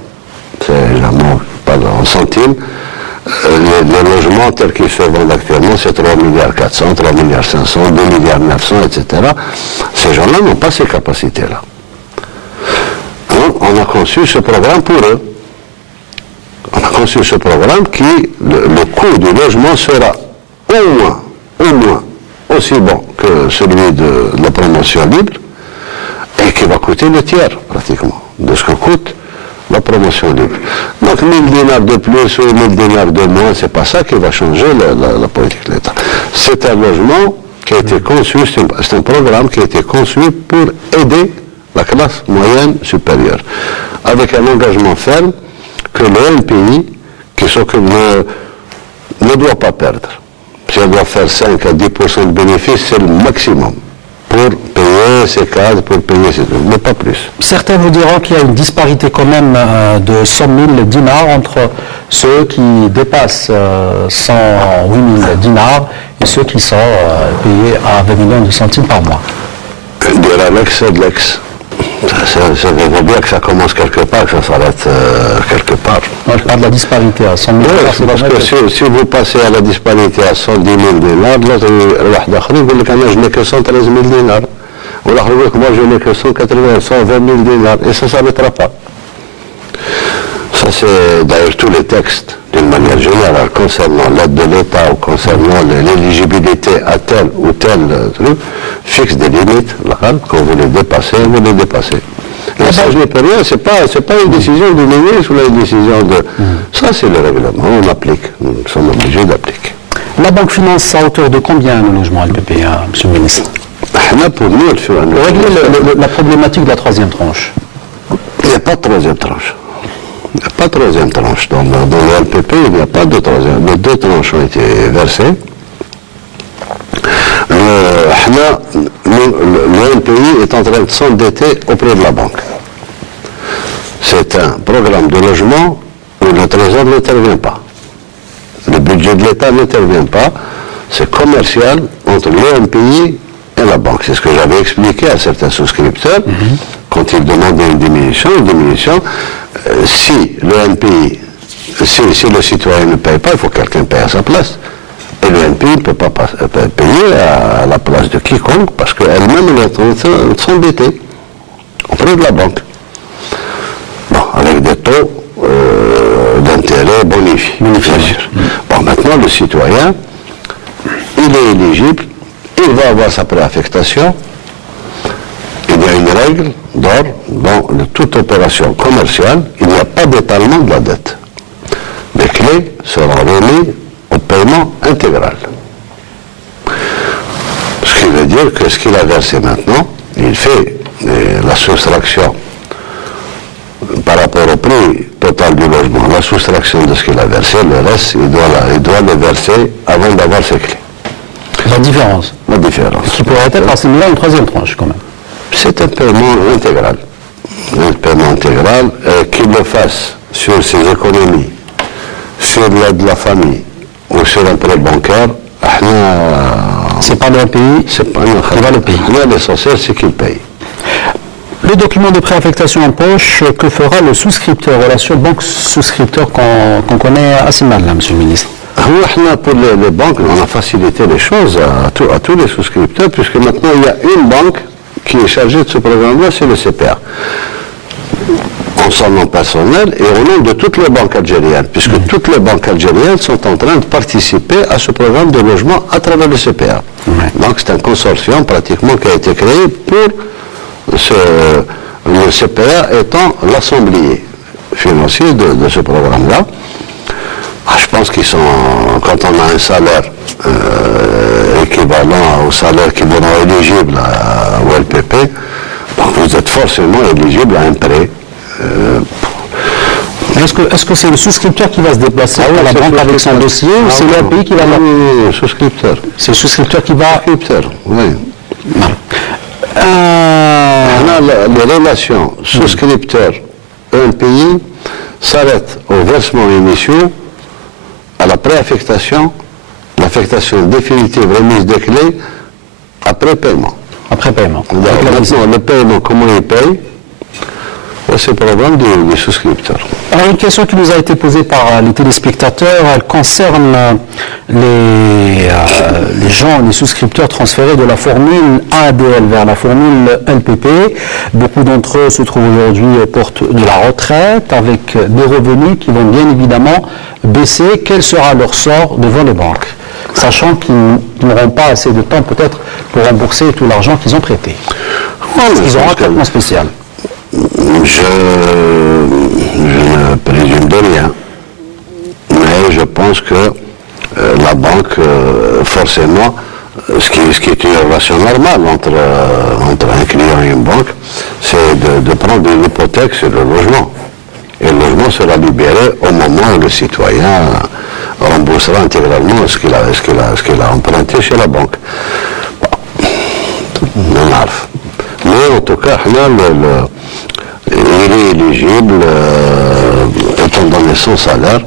C'est jamais pas en centimes. Les logements tels qu'ils se vendent actuellement, c'est 3 milliards 400, 3 milliards 500, 2 milliards 900, etc. Ces gens-là n'ont pas ces capacités-là. On a conçu ce programme pour eux. On a conçu ce programme qui, le coût du logement sera au moins aussi bon que celui de la promotion libre et qui va coûter le tiers, pratiquement, de ce que coûte la promotion libre. Donc 1000 dinars de plus ou 1000 dinars de moins, c'est pas ça qui va changer la politique de l'État. C'est un logement qui a été conçu, c'est un programme qui a été conçu pour aider la classe moyenne supérieure, avec un engagement ferme que le MPI, qui s'occupe ne doit pas perdre. Si elle doit faire 5 à 10% de bénéfices, c'est le maximum pour payer ses cadres, pour payer ses trucs, mais pas plus. Certains vous diront qu'il y a une disparité quand même de 100 000 dinars entre ceux qui dépassent 108 000 dinars et ceux qui sont payés à 20 millions de centimes par mois. Dire Alex, c'est de l'ex. Ça veut dire que ça commence quelque part, que ça s'arrête quelque part. Moi, je parle de la disparité à 100 000 dinars. Oui, parce que si vous passez à la disparité à 110 000 dinars, l'autre, je n'ai que 113 000 dinars. Ou l'autre, moi, je n'ai que 120 000 dinars. Et ça ne s'arrêtera pas. Ça, c'est d'ailleurs tous les textes, d'une manière générale, concernant l'aide de l'État ou concernant l'éligibilité à tel ou tel truc, fixent des limites. Quand vous les dépassez, vous les dépassez. Et ça, je ne peux rien, c'est pas une décision du ministre ou une décision de... Ça, c'est le règlement, on applique, nous sommes obligés d'appliquer. La banque finance à hauteur de combien le logement LPP, monsieur le ministre? Pour nous, régler la problématique de la troisième tranche. Il n'y a pas de troisième tranche. Il n'y a pas de troisième tranche. Dans le LPP, il n'y a pas de troisième. Les deux tranches ont été versées. Le LPI est en train de s'endetter auprès de la banque. C'est un programme de logement où le Trésor n'intervient pas. Le budget de l'État n'intervient pas. C'est commercial entre le MPI et la banque. C'est ce que j'avais expliqué à certains souscripteurs quand ils demandaient une diminution. Si le MPI, si le citoyen ne paye pas, il faut que quelqu'un paye à sa place. Et le MPI ne peut pas payer à la place de quiconque parce qu'elle-même est en train de s'endetter auprès de la banque. Bon, avec des taux d'intérêt bonifiés. Bien sûr. Bon, maintenant, le citoyen, il est éligible, il va avoir sa préaffectation. Il y a une règle d'or dans toute opération commerciale, il n'y a pas d'étalement de la dette. Les clés seront remises au paiement intégral. Ce qui veut dire que ce qu'il a versé maintenant, il fait la soustraction par rapport au prix total du logement, la soustraction de ce qu'il a versé, le reste, il doit le verser avant d'avoir ses clés. La différence. La différence. Qui pourrait être assimilé à une troisième tranche quand même. C'est un paiement intégral. Un paiement intégral qu'il le fasse sur ses économies, sur l'aide de la famille ou sur un prêt bancaire. C'est pas le pays, c'est pas qui va le payer. L'essentiel, c'est qu'il paye. Le document de préaffectation en poche, que fera le souscripteur, relation banque-souscripteur qu'on connaît assez mal, là, Monsieur le Ministre? Pour les banques, on a facilité les choses à tous les souscripteurs, puisque maintenant il y a une banque qui est chargée de ce programme-là, c'est le CPA. En son nom personnel et au nom de toutes les banques algériennes, puisque toutes les banques algériennes sont en train de participer à ce programme de logement à travers le CPA. Donc c'est un consortium pratiquement qui a été créé pour le CPA étant l'assemblée financier de ce programme-là. Je pense qu'ils sont, quand on a un salaire équivalent au salaire qui devra éligible au LPP, donc vous êtes forcément éligible à un prêt. Est-ce que c'est le souscripteur qui va se déplacer à la banque avec son dossier ou c'est l'API qui va... Oui, le souscripteur. C'est le souscripteur qui va... Souscripteur, oui. Les relations souscripteur-LPI s'arrêtent aux versements initiaux, à la préaffectation, l'affectation définitive remise des clés, après paiement. Après paiement. Maintenant, le paiement, comment il paye? C'est le programme des souscripteurs. Alors, une question qui nous a été posée par les téléspectateurs, elle concerne les gens, les souscripteurs transférés de la formule ADL vers la formule LPP. Beaucoup d'entre eux se trouvent aujourd'hui aux portes de la retraite avec des revenus qui vont bien évidemment baisser. Quel sera leur sort devant les banques, sachant qu'ils n'auront pas assez de temps peut-être pour rembourser tout l'argent qu'ils ont prêté? Ils auront un traitement spécial. Je ne présume de rien, mais je pense que la banque, forcément, ce qui est une relation normale entre un client et une banque, c'est de prendre une hypothèque sur le logement. Et le logement sera libéré au moment où le citoyen remboursera intégralement ce qu'il a emprunté chez la banque. Mais en tout cas, il est éligible, étant donné son salaire.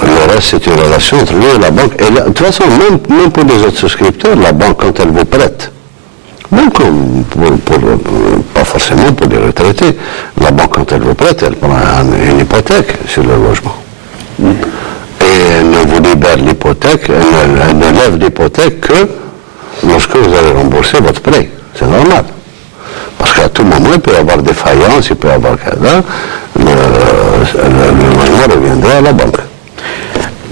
Le reste, c'est une relation entre lui et la banque. Et de toute façon, même pour les autres souscripteurs, la banque, quand elle vous prête, même pas forcément pour les retraités, la banque, quand elle vous prête, elle prend une hypothèque sur le logement. Et elle ne vous libère l'hypothèque, elle ne lève l'hypothèque que lorsque vous allez rembourser votre prêt. C'est normal. Parce qu'à tout moment, il peut y avoir des faillances, il peut y avoir le logement reviendra à la banque.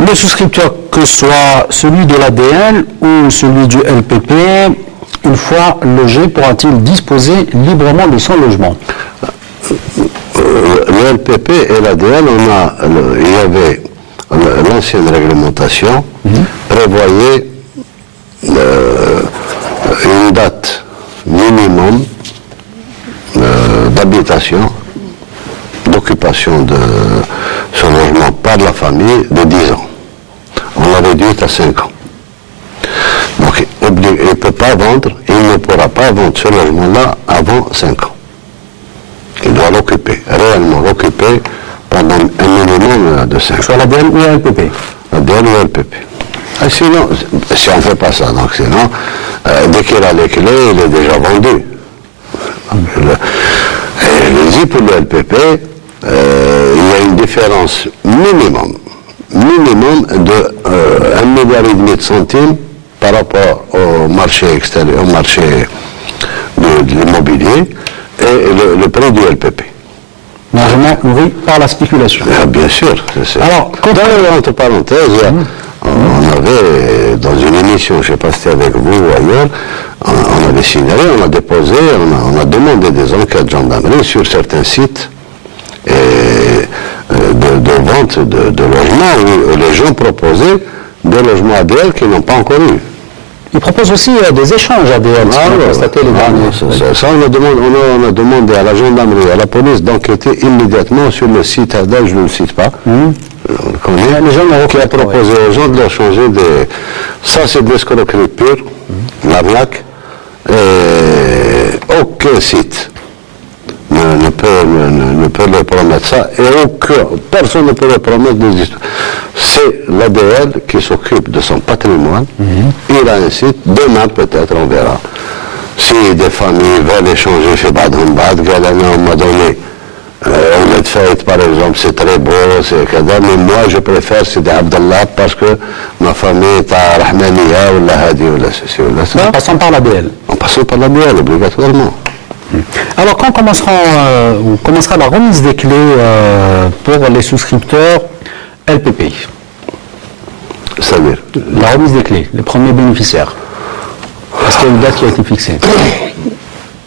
Le souscripteur, que ce soit celui de l'ADL ou celui du LPP, une fois logé, pourra-t-il disposer librement de son logement? Le LPP et l'ADL, il y avait l'ancienne réglementation, prévoyait une date minimum d'habitation, d'occupation de ce logement par la famille de 10 ans. On l'a réduit à 5 ans. Donc il ne peut pas vendre, il ne pourra pas vendre ce logement-là avant 5 ans. Il doit l'occuper, réellement l'occuper pendant un minimum de 5 ans. Soit l'ADL ou le LPP? L'ADL ou le LPP. Et sinon, si on ne fait pas ça, donc sinon, dès qu'il a les clés, il est déjà vendu. Et pour le LPP, il y a une différence minimum de 1,5 milliard de centimes par rapport au marché extérieur, au marché de l'immobilier et le prix du LPP. Largement nourri par la spéculation. Bien sûr. Alors, entre parenthèses, on avait, dans une émission, je ne sais pas si c'était avec vous ou ailleurs, on avait signalé, on a déposé, on a demandé des enquêtes gendarmerie sur certains sites de vente de logements où les gens proposaient des logements ADL qu'ils n'ont pas encore eu. Ils proposent aussi des échanges ADL, ça, on a demandé à la gendarmerie, à la police d'enquêter immédiatement sur le site ADL, je ne le cite pas. Les gens qui a proposé aux gens de leur changer des... Ça, c'est de l'escroquerie pure, l'arnaque. Aucun site ne peut leur promettre ça, et personne ne peut leur promettre des histoires. C'est l'ADL qui s'occupe de son patrimoine. Il a un site, demain peut-être, on verra. Si des familles veulent échanger chez Badhum Bad, on m'a donné on est fait, par exemple, c'est très beau, c'est kadam, mais moi je préfère Sidi Abdallah parce que ma famille est à Rahmaniya ou la Hadi ou la ceci ou la ça. En passant par la BL. En passant par la BL, obligatoirement. Alors quand commencera la remise des clés pour les souscripteurs LPP? C'est-à-dire la remise des clés, les premiers bénéficiaires. Est-ce qu'il y a une date qui a été fixée?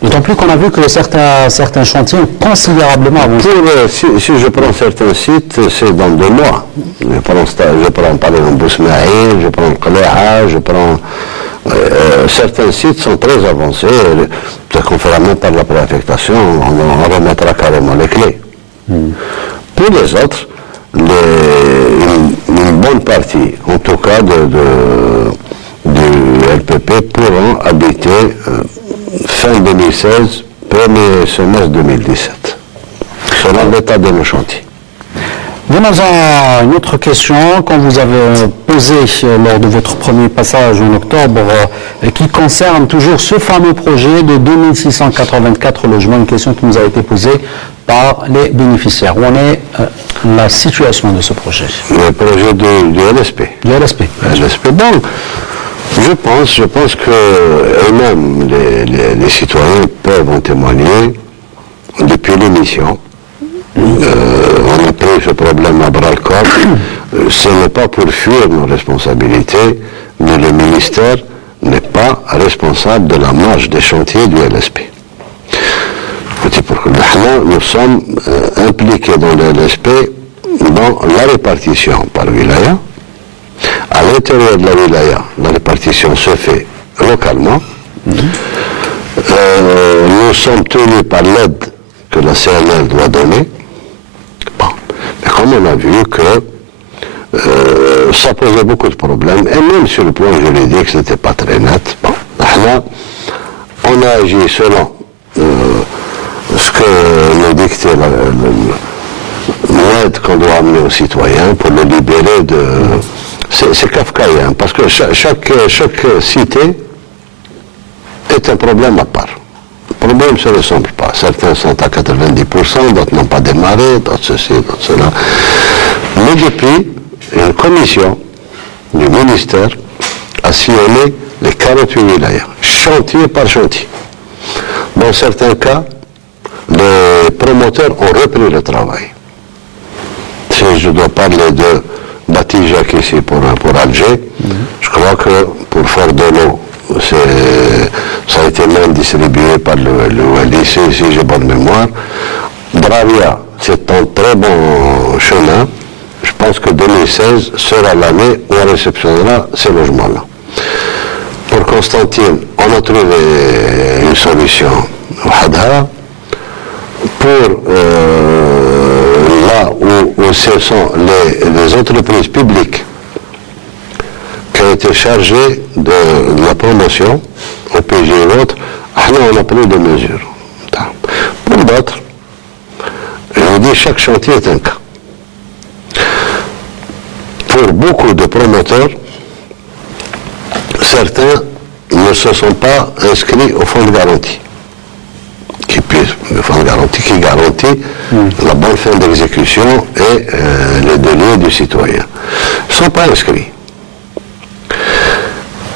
D'autant plus qu'on a vu que certains chantiers ont considérablement avancé. Si je prends certains sites, c'est dans 2 mois. Je prends par exemple Bousmaïl, je prends Qaléa, je prends... certains sites sont très avancés. Peut-être qu'on fera même par la préaffectation, on remettra carrément les clés. Pour les autres, une bonne partie, en tout cas du LPP, pourront habiter fin 2016, premier semestre 2017, selon l'état de nos chantiers. Venons-en à une autre question, quand vous avez posé lors de votre premier passage en octobre, qui concerne toujours ce fameux projet de 2684 logements, une question qui nous a été posée par les bénéficiaires. Où en est la situation de ce projet? Le projet du LSP. Du LSP. LSP, bon, je pense que eux-mêmes, les citoyens peuvent en témoigner depuis l'émission. On a pris ce problème à bras-le-corps. Ce n'est pas pour fuir nos responsabilités, mais le ministère n'est pas responsable de la marge des chantiers du LSP. Nous sommes impliqués dans le LSP dans la répartition par wilaya. À l'intérieur de la wilaya, la répartition se fait localement. Nous sommes tenus par l'aide que la CNL doit donner. Bon. Mais comme on a vu que ça posait beaucoup de problèmes, et même sur le plan juridique, ce n'était pas très net. Bon. Là, on a agi selon ce que nous dictait l'aide qu'on doit amener aux citoyens pour le libérer de... C'est kafkaïen, parce que chaque cité est un problème à part. Le problème ne se ressemble pas. Certains sont à 90%, d'autres n'ont pas démarré, d'autres ceci, d'autres cela. Mais depuis, une commission du ministère a sillonné les 48 wilayas, chantier par chantier. Dans certains cas, les promoteurs ont repris le travail. Si je dois parler de Batijak ici pour Alger, je crois que pour faire de l'eau, ça a été même distribué par le Wali, si j'ai bonne mémoire. Bravia, c'est un très bon chemin. Je pense que 2016 sera l'année où on réceptionnera ces logements-là. Pour Constantine, on a trouvé une solution au Hadha. Pour là où ce sont les entreprises publiques qui ont été chargées de la promotion, au PG et autres, on a pris des mesures. Pour d'autres, je vous dis, chaque chantier est un cas. Pour beaucoup de promoteurs, certains ne se sont pas inscrits au fonds de garantie. Le fonds de garantie qui garantit la bonne fin d'exécution et les délais du citoyen. Ils ne sont pas inscrits.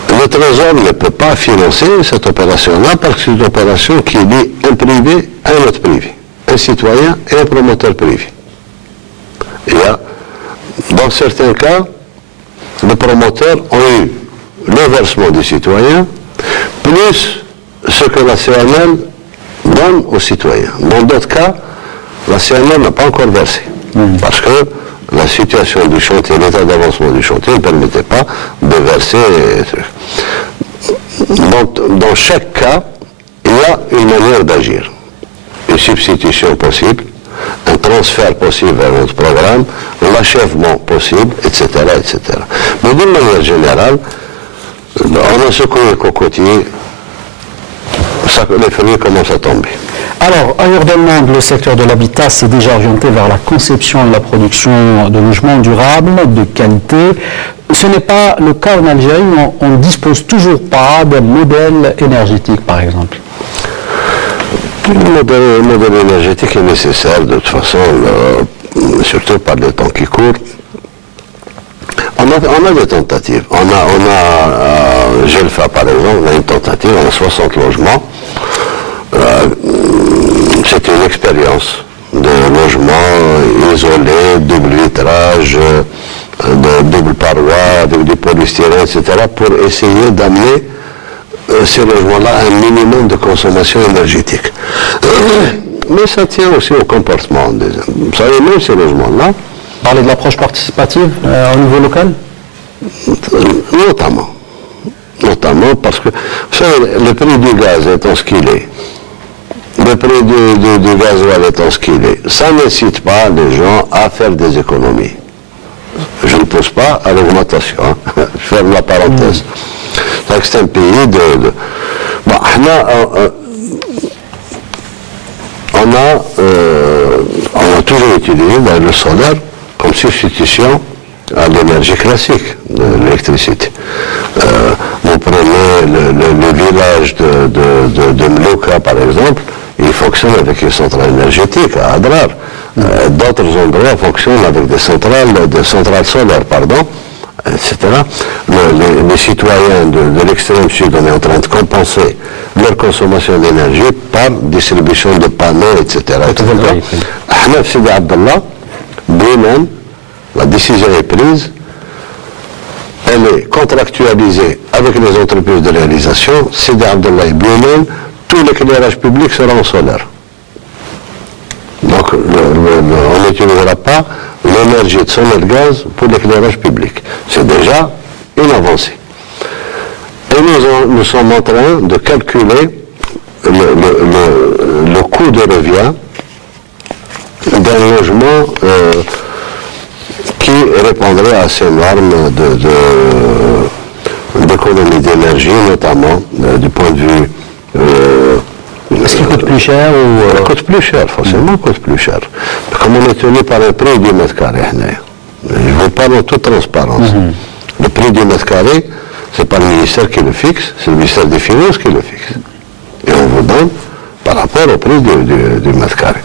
Le Trésor ne peut pas financer cette opération-là parce que c'est une opération qui lie un privé à un autre privé, un citoyen et un promoteur privé. Il y a, dans certains cas, les promoteurs ont eu le versement du citoyen plus ce que la CNL donne aux citoyens. Dans d'autres cas, la CNL n'a pas encore versé. Parce que la situation du chantier, l'état d'avancement du chantier ne permettait pas de verser. Dans chaque cas, il y a une manière d'agir. Une substitution possible, un transfert possible vers notre programme, l'achèvement possible, etc., etc. Mais d'une manière générale, on a secoué le cocotier, les fruits commencent à tomber. Alors, ailleurs dans le monde, le secteur de l'habitat s'est déjà orienté vers la conception et la production de logements durables, de qualité. ce n'est pas le cas en Algérie où on ne dispose toujours pas d'un modèle énergétique, par exemple. Le modèle énergétique est nécessaire, de toute façon, surtout par les temps qui courent. On a des tentatives. Gelfa, par exemple, on a une tentative, on a 60 logements. C'est une expérience de logements isolés, double vitrage, de double paroi, avec du polystyrène, etc., pour essayer d'amener ces logements-là à un minimum de consommation énergétique. Mais ça tient aussi au comportement. Vous savez, même ces logements-là... Parler de l'approche participative au niveau local? Notamment parce que, vous savez, le prix du gaz étant ce qu'il est, le prix du gasoil étant ce qu'il est, ça n'incite pas les gens à faire des économies. Je ne pousse pas à l'augmentation, hein. Je ferme la parenthèse. Donc c'est un pays de... Bon, on a toujours utilisé le solaire comme substitution à l'énergie classique de l'électricité. Vous prenez le village de Mlouka, par exemple, il fonctionne avec une centrale énergétique à Adrar. D'autres endroits fonctionnent avec des centrales solaires, etc. Les citoyens de l'extrême sud, on est en train de compenser leur consommation d'énergie par distribution de panneaux, etc. Ahnaf Sidi Abdallah, lui-même, la décision est prise, elle est contractualisée avec les entreprises de réalisation. Sidi Abdallah et lui-même, tout l'éclairage public sera en solaire. Donc, on n'utilisera pas l'énergie de son et de gaz pour l'éclairage public. C'est déjà une avancée. Et nous sommes en train de calculer le coût de revient d'un logement qui répondrait à ces normes d'économie d'énergie, notamment du point de vue... Est-ce qu'il coûte plus cher ou... Il coûte plus cher, forcément, coûte plus cher. Comme on est tenu par un prix du mètre carré, je vous parle en toute transparence. Le prix du mètre carré, c'est pas le ministère qui le fixe, c'est le ministère des Finances qui le fixe. Et on vous donne par rapport au prix du mètre carré.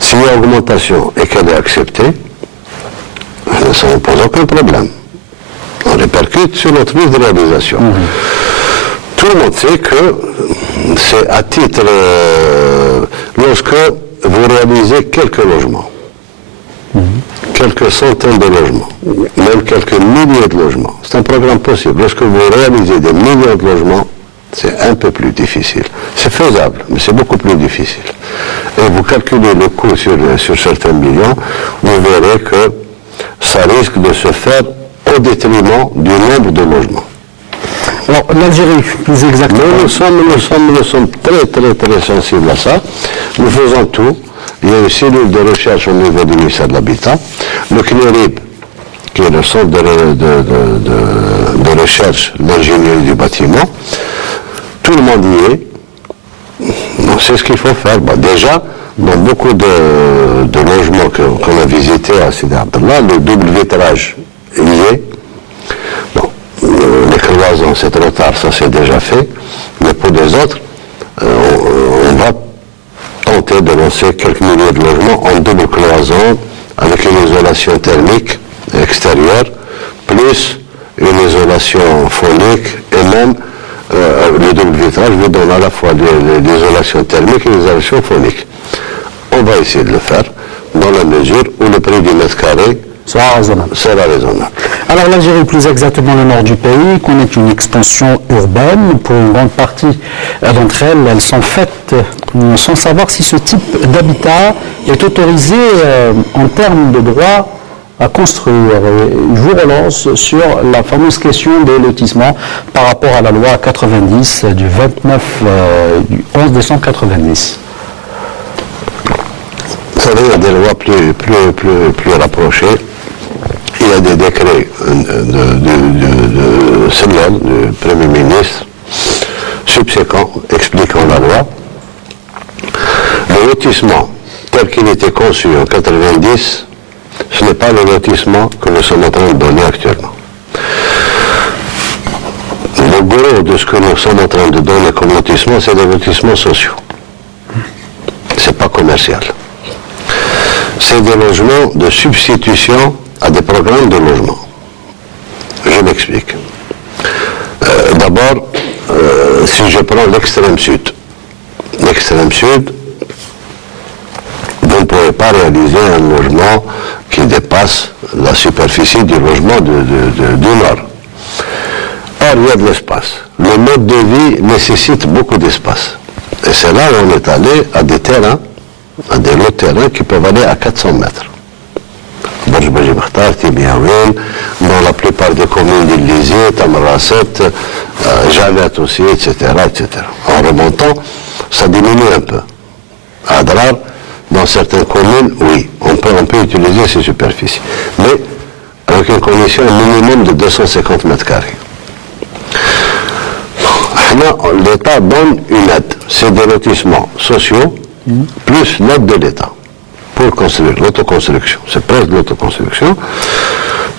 S'il y a augmentation et qu'elle est acceptée, ça ne pose aucun problème. On répercute sur notre prix de réalisation. Tout le monde sait que c'est à titre, lorsque vous réalisez quelques logements, quelques centaines de logements, même quelques milliers de logements, c'est un programme possible. Lorsque vous réalisez des millions de logements, c'est un peu plus difficile. C'est faisable, mais c'est beaucoup plus difficile. Et vous calculez le coût sur certains millions, vous verrez que ça risque de se faire au détriment du nombre de logements. Alors, l'Algérie, plus exactement. Nous sommes très sensibles à ça. Nous faisons tout. Il y a une cellule de recherche au niveau du ministère de l'Habitat. Le CNERIB, qui est le centre de recherche d'ingénierie du bâtiment, tout le monde y est. C'est ce qu'il faut faire. Bon, déjà, dans beaucoup de logements qu'on a visités à Sidi Abdallah, le double vitrage y est. Les cloisons, c'est trop tard, ça c'est déjà fait. Mais pour les autres, on va tenter de lancer quelques milliers de logements en double cloison, avec une isolation thermique extérieure, plus une isolation phonique, et même le double vitrage vous donne à la fois l'isolation thermique et l'isolation phonique. On va essayer de le faire dans la mesure où le prix du mètre carré sera raisonnable. Alors l'Algérie, plus exactement le nord du pays, connaît une expansion urbaine. Pour une grande partie d'entre elles, elles sont faites sans savoir si ce type d'habitat est autorisé en termes de droit à construire. Je vous relance sur la fameuse question des lotissements par rapport à la loi 90 du 11 décembre 90. Vous savez, il y a des lois plus rapprochées. Il y a des décrets de Semyon, du Premier ministre, subséquents, expliquant la loi. Le lotissement, tel qu'il était conçu en 90, ce n'est pas le lotissement que nous sommes en train de donner actuellement. le gros de ce que nous sommes en train de donner comme lotissement, c'est des lotissements sociaux. C'est pas commercial. C'est des logements de substitution à des programmes de logement. Je m'explique. D'abord, si je prends l'extrême sud, vous ne pouvez pas réaliser un logement qui dépasse la superficie du logement du nord. Or, il y a de l'espace. Le mode de vie nécessite beaucoup d'espace. Et c'est là où on est allé à des terrains, à des lots de terrains qui peuvent aller à 400 mètres. Borj Baji Bakhtar, Timiaouen, dans la plupart des communes d'Illizi, Tamarasset, Janet aussi, etc., etc. En remontant, ça diminue un peu. À Adrar, dans certaines communes, oui, on peut utiliser ces superficies. Mais avec une condition minimum de 250 mètres carrés. L'État donne une aide. C'est des lotissements sociaux, plus l'aide de l'État pour construire, l'autoconstruction. C'est presque l'autoconstruction.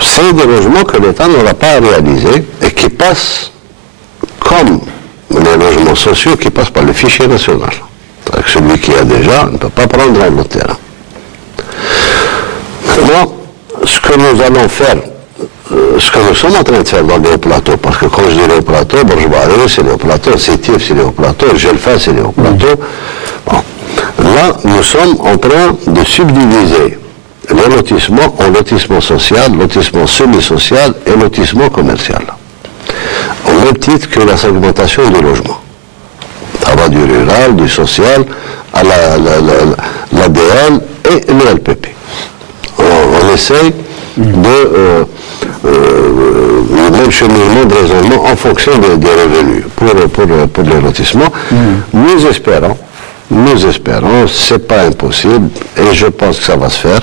C'est des logements que l'État n'aura pas à réaliser et qui passent comme les logements sociaux qui passent par le fichier national. Donc, celui qui a déjà ne peut pas prendre un autre terrain. Maintenant, ce que nous allons faire, ce que nous sommes en train de faire dans les hauts plateaux, parce que quand je dis les hauts plateaux, Borj-Bahri, c'est les hauts plateaux, Sétif, c'est les hauts plateaux, Gelfa, c'est les hauts plateaux. Bon. Là, nous sommes en train de subdiviser les lotissements en lotissement social, lotissement semi-social et lotissement commercial. Au même titre que la segmentation du logement. Ça va du rural, du social, à l'ADL et le LPP. On essaye de le même cheminement de raisonnement en fonction des revenus pour les lotissements. Nous espérons, c'est pas impossible, et je pense que ça va se faire,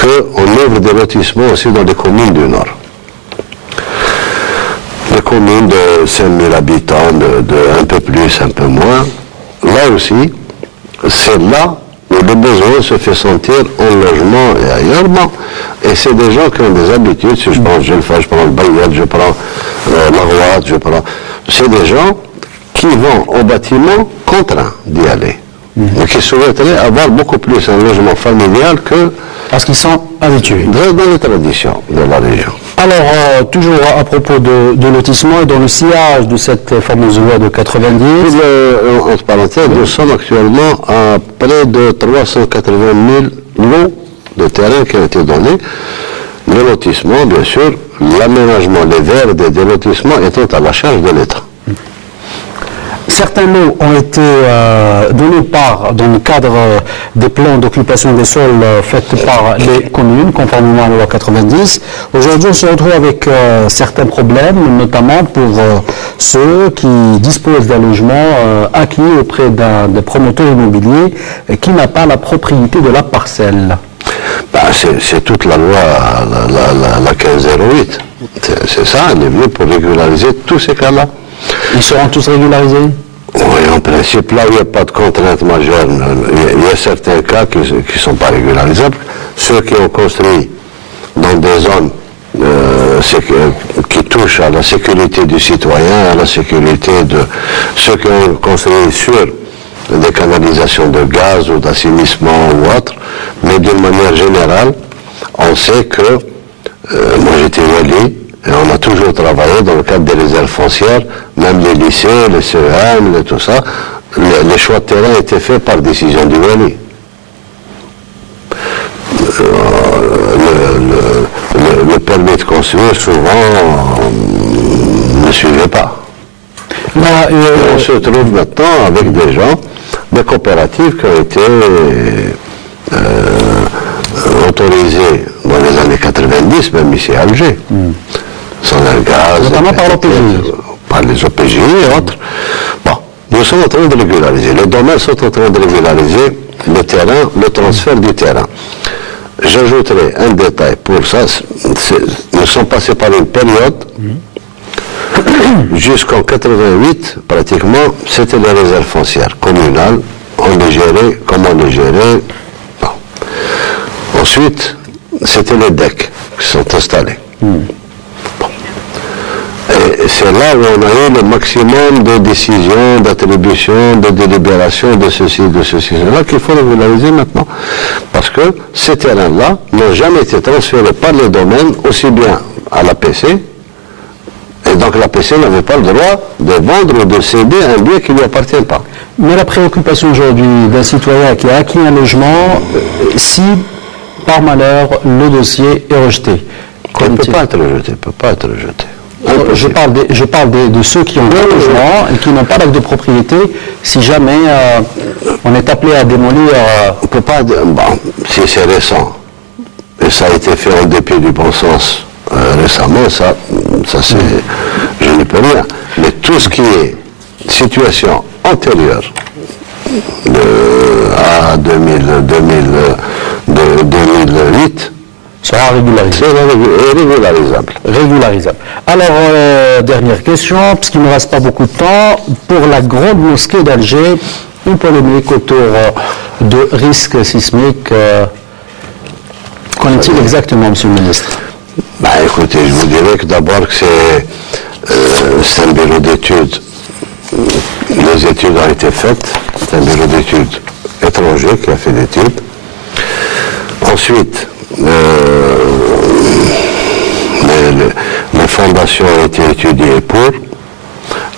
qu'on ouvre des lotissements aussi dans les communes du Nord. Les communes de 5000 habitants, de un peu plus, un peu moins, là aussi, c'est là où le besoin se fait sentir en logement et ailleurs. Bon, et c'est des gens qui ont des habitudes, si je prends Gelfa, je prends le Bayad, je prends Marouat, c'est des gens qui vont au bâtiment contraints d'y aller. Mais qui souhaiteraient avoir beaucoup plus un logement familial que... Parce qu'ils sont habitués. Dans les traditions de la région. Alors, toujours à propos de lotissement et dans le sillage de cette fameuse loi de 90... Entre parenthèses, nous sommes actuellement à près de 380 000 lots de terrain qui ont été donnés. Le lotissement, bien sûr, l'aménagement, les verres des lotissements étant à la charge de l'État. Certains lots ont été donnés dans le cadre des plans d'occupation des sols faits par les communes, conformément à la loi 90. Aujourd'hui, on se retrouve avec certains problèmes, notamment pour ceux qui disposent d'un logement acquis auprès d'un promoteur immobilier qui n'a pas la propriété de la parcelle. C'est toute la loi, la 1508. C'est ça, elle est venue pour régulariser tous ces cas-là. Ils seront tous régularisés? Oui, en principe, là où il n'y a pas de contrainte majeure, il y a certains cas qui ne sont pas régularisables. Ceux qui ont construit dans des zones qui touchent à la sécurité du citoyen, à la sécurité de ceux qui ont construit sur des canalisations de gaz ou d'assainissement ou autre, mais d'une manière générale, on sait que, moi j'étais wali, et on a toujours travaillé dans le cadre des réserves foncières, même les lycées, les CEM, tout ça, les choix de terrain étaient faits par décision du wali. Le permis de construire, souvent, ne suivait pas. On se trouve maintenant avec des gens, des coopératives qui ont été autorisées dans les années 90, même ici à Alger. Sans un gaz, notamment par l'OPJ. Par les OPJ et autres. Bon, nous sommes en train de régulariser. Les domaines sont en train de régulariser le terrain, le transfert du terrain. J'ajouterai un détail pour ça. Nous sommes passés par une période, jusqu'en 88, pratiquement, c'était les réserves foncières communales. On les gérait, comment on les gérait. Bon. Ensuite, c'était les DEC qui sont installés. Et Et c'est là où on a eu le maximum de décisions, d'attributions, de délibérations, de ceci, cela, qu'il faut régulariser maintenant. Parce que ces terrains-là n'ont jamais été transférés par les domaines, aussi bien à l'APC, et donc l'APC n'avait pas le droit de vendre ou de céder un bien qui ne lui appartient pas. Mais la préoccupation aujourd'hui d'un citoyen qui a acquis un logement, si par malheur le dossier est rejeté, Il ne peut pas être rejeté, Je parle de ceux qui ont un logement et qui n'ont pas d'acte de propriété. Si jamais on est appelé à démolir... On peut pas... Bon, si c'est récent, et ça a été fait en dépit du bon sens récemment, ça c'est... Je n'y peux rien. Mais tout ce qui est situation antérieure à 2008... sera régularisé. Régularisable. Alors, dernière question, puisqu'il ne me reste pas beaucoup de temps. Pour la grande mosquée d'Alger, une polémique autour de risques sismiques. Qu'en est-il exactement, Monsieur le Ministre? Écoutez, je vous dirais que d'abord que c'est un bureau d'études. Les études ont été faites. C'est un bureau d'études étranger qui a fait d'études. Ensuite, les fondations ont été étudiées pour.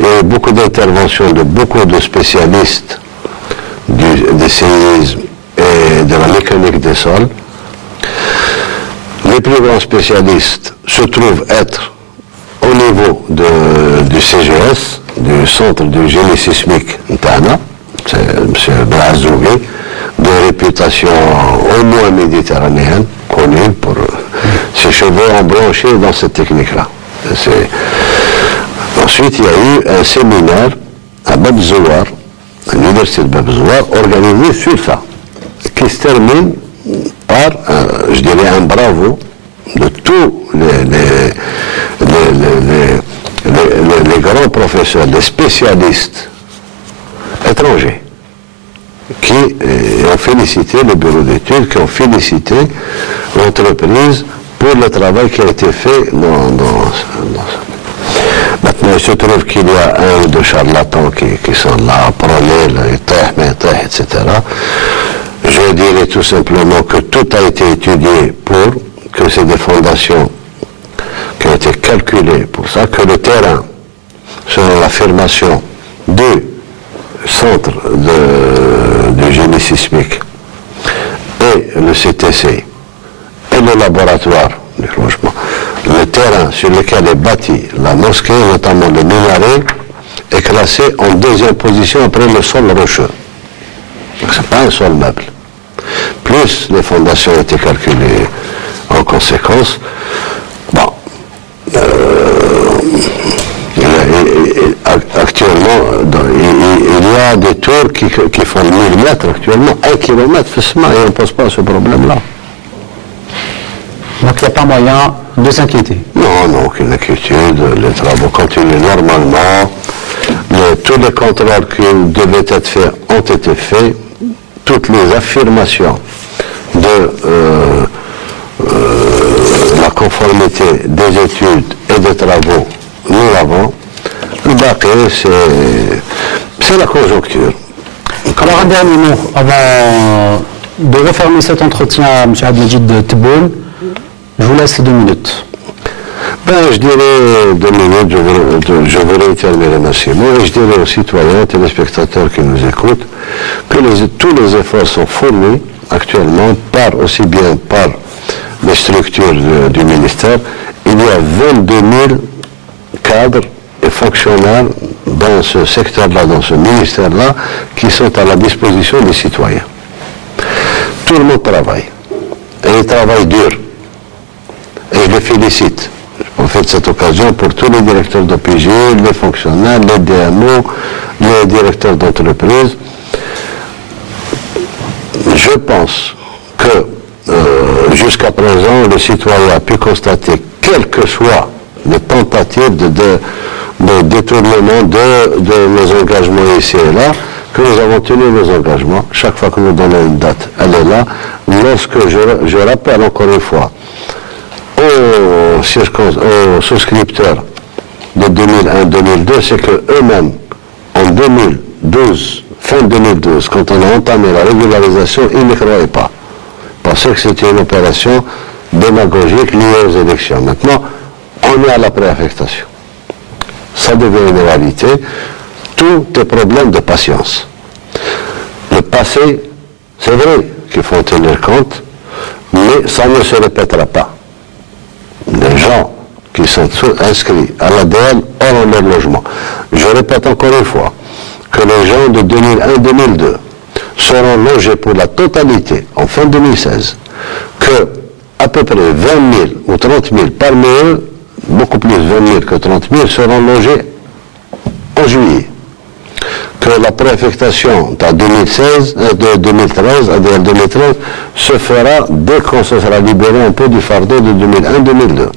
Il y a eu beaucoup d'interventions de beaucoup de spécialistes des séismes et de la mécanique des sols. Les plus grands spécialistes se trouvent être au niveau du CGS, du Centre du génie sismique Ntana, c'est M. Brazoubi, de réputation au moins méditerranéenne, connu pour ses cheveux emblanchis dans cette technique-là. Ensuite, il y a eu un séminaire à Bab Zouar, à l'université de Bab Zouar, organisé sur ça, qui se termine par, je dirais, un bravo de tous les grands professeurs, les spécialistes étrangers, qui ont félicité le bureau d'études, qui ont félicité l'entreprise pour le travail qui a été fait dans ça. Maintenant, il se trouve qu'il y a un ou deux charlatans qui sont là à prôner, etc. Je dirais tout simplement que tout a été étudié pour que c'est des fondations qui ont été calculées pour ça, que le terrain, selon l'affirmation du centre du génie sismique et le CTC et le laboratoire du logement, le terrain sur lequel est bâtie la mosquée, notamment le minaret, est classé en deuxième position après le sol rocheux. Donc ce n'est pas un sol meuble. Plus les fondations ont été calculées en conséquence, bon, actuellement, il y a des tours qui font 1000 mètres actuellement, 1 kilomètre, et on ne pose pas ce problème-là. Donc il n'y a pas moyen de s'inquiéter? Non, aucune inquiétude, les travaux continuent normalement, tous les contrôles qui devaient être faits ont été faits, toutes les affirmations de la conformité des études et des travaux, nous l'avons. Le baquet, c'est la conjoncture. Alors un dernier mot, avant de refermer cet entretien, M. Abdelmajid Tebboune, je vous laisse 2 minutes. Je dirais 2 minutes, je veux réitérer mes remerciements et je dirais aux citoyens, téléspectateurs qui nous écoutent, que tous les efforts sont fournis actuellement, aussi bien par les structures du ministère. Il y a 22 000 cadres et fonctionnaires dans ce secteur-là, dans ce ministère-là, qui sont à la disposition des citoyens. Tout le monde travaille, et ils travaillent dur. Et je les félicite. Je profite de cette occasion pour tous les directeurs d'OPG, les fonctionnaires, les DMO, les directeurs d'entreprise. Je pense que jusqu'à présent, le citoyen a pu constater, quelles que soient les tentatives de détournement de nos engagements ici et là, que nous avons tenu nos engagements. Chaque fois que nous donnons une date, elle est là. Lorsque je rappelle encore une fois aux souscripteurs de 2001-2002, c'est qu'eux-mêmes, en 2012, fin 2012, quand on a entamé la régularisation, ils ne croyaient pas. Ils pensaient que c'était une opération démagogique liée aux élections. Maintenant, on est à la préaffectation. Ça devient une réalité. Tout est problème de patience. Le passé, c'est vrai qu'il faut en tenir compte, mais ça ne se répétera pas. Les gens qui sont inscrits à l'ADN auront leur logement. Je répète encore une fois que les gens de 2001-2002 seront logés pour la totalité en fin 2016, que à peu près 20 000 ou 30 000 parmi eux, beaucoup plus 20 000 que 30 000, seront logés en juillet. Que la préaffectation de 2013, ADL 2013, se fera dès qu'on se sera libéré un peu du fardeau de 2001-2002.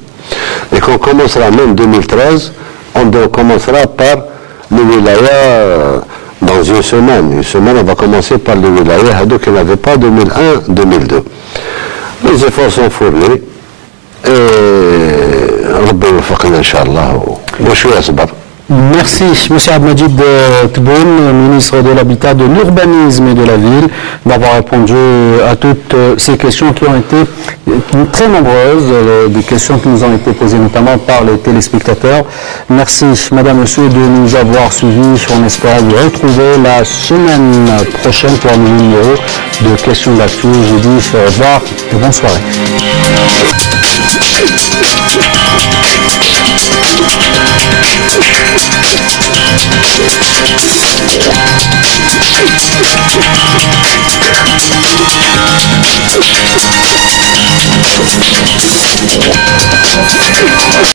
Et qu'on commencera même 2013, on commencera par le wilaya dans une semaine. Une semaine, on va commencer par le wilaya qui n'avait pas 2001-2002. Les efforts sont fournis et Rabbi yawfiqna Inch'Allah. Moi, je suis asbar. Merci, M. Abdelmajid Tebboune, ministre de l'Habitat, de l'Urbanisme et de la Ville, d'avoir répondu à toutes ces questions qui ont été très nombreuses, des questions qui nous ont été posées notamment par les téléspectateurs. Merci, Madame, Monsieur, de nous avoir suivis. On espère vous retrouver la semaine prochaine pour un nouveau numéro de questions d'actu. Je vous dis au revoir et bonne soirée. Thank you.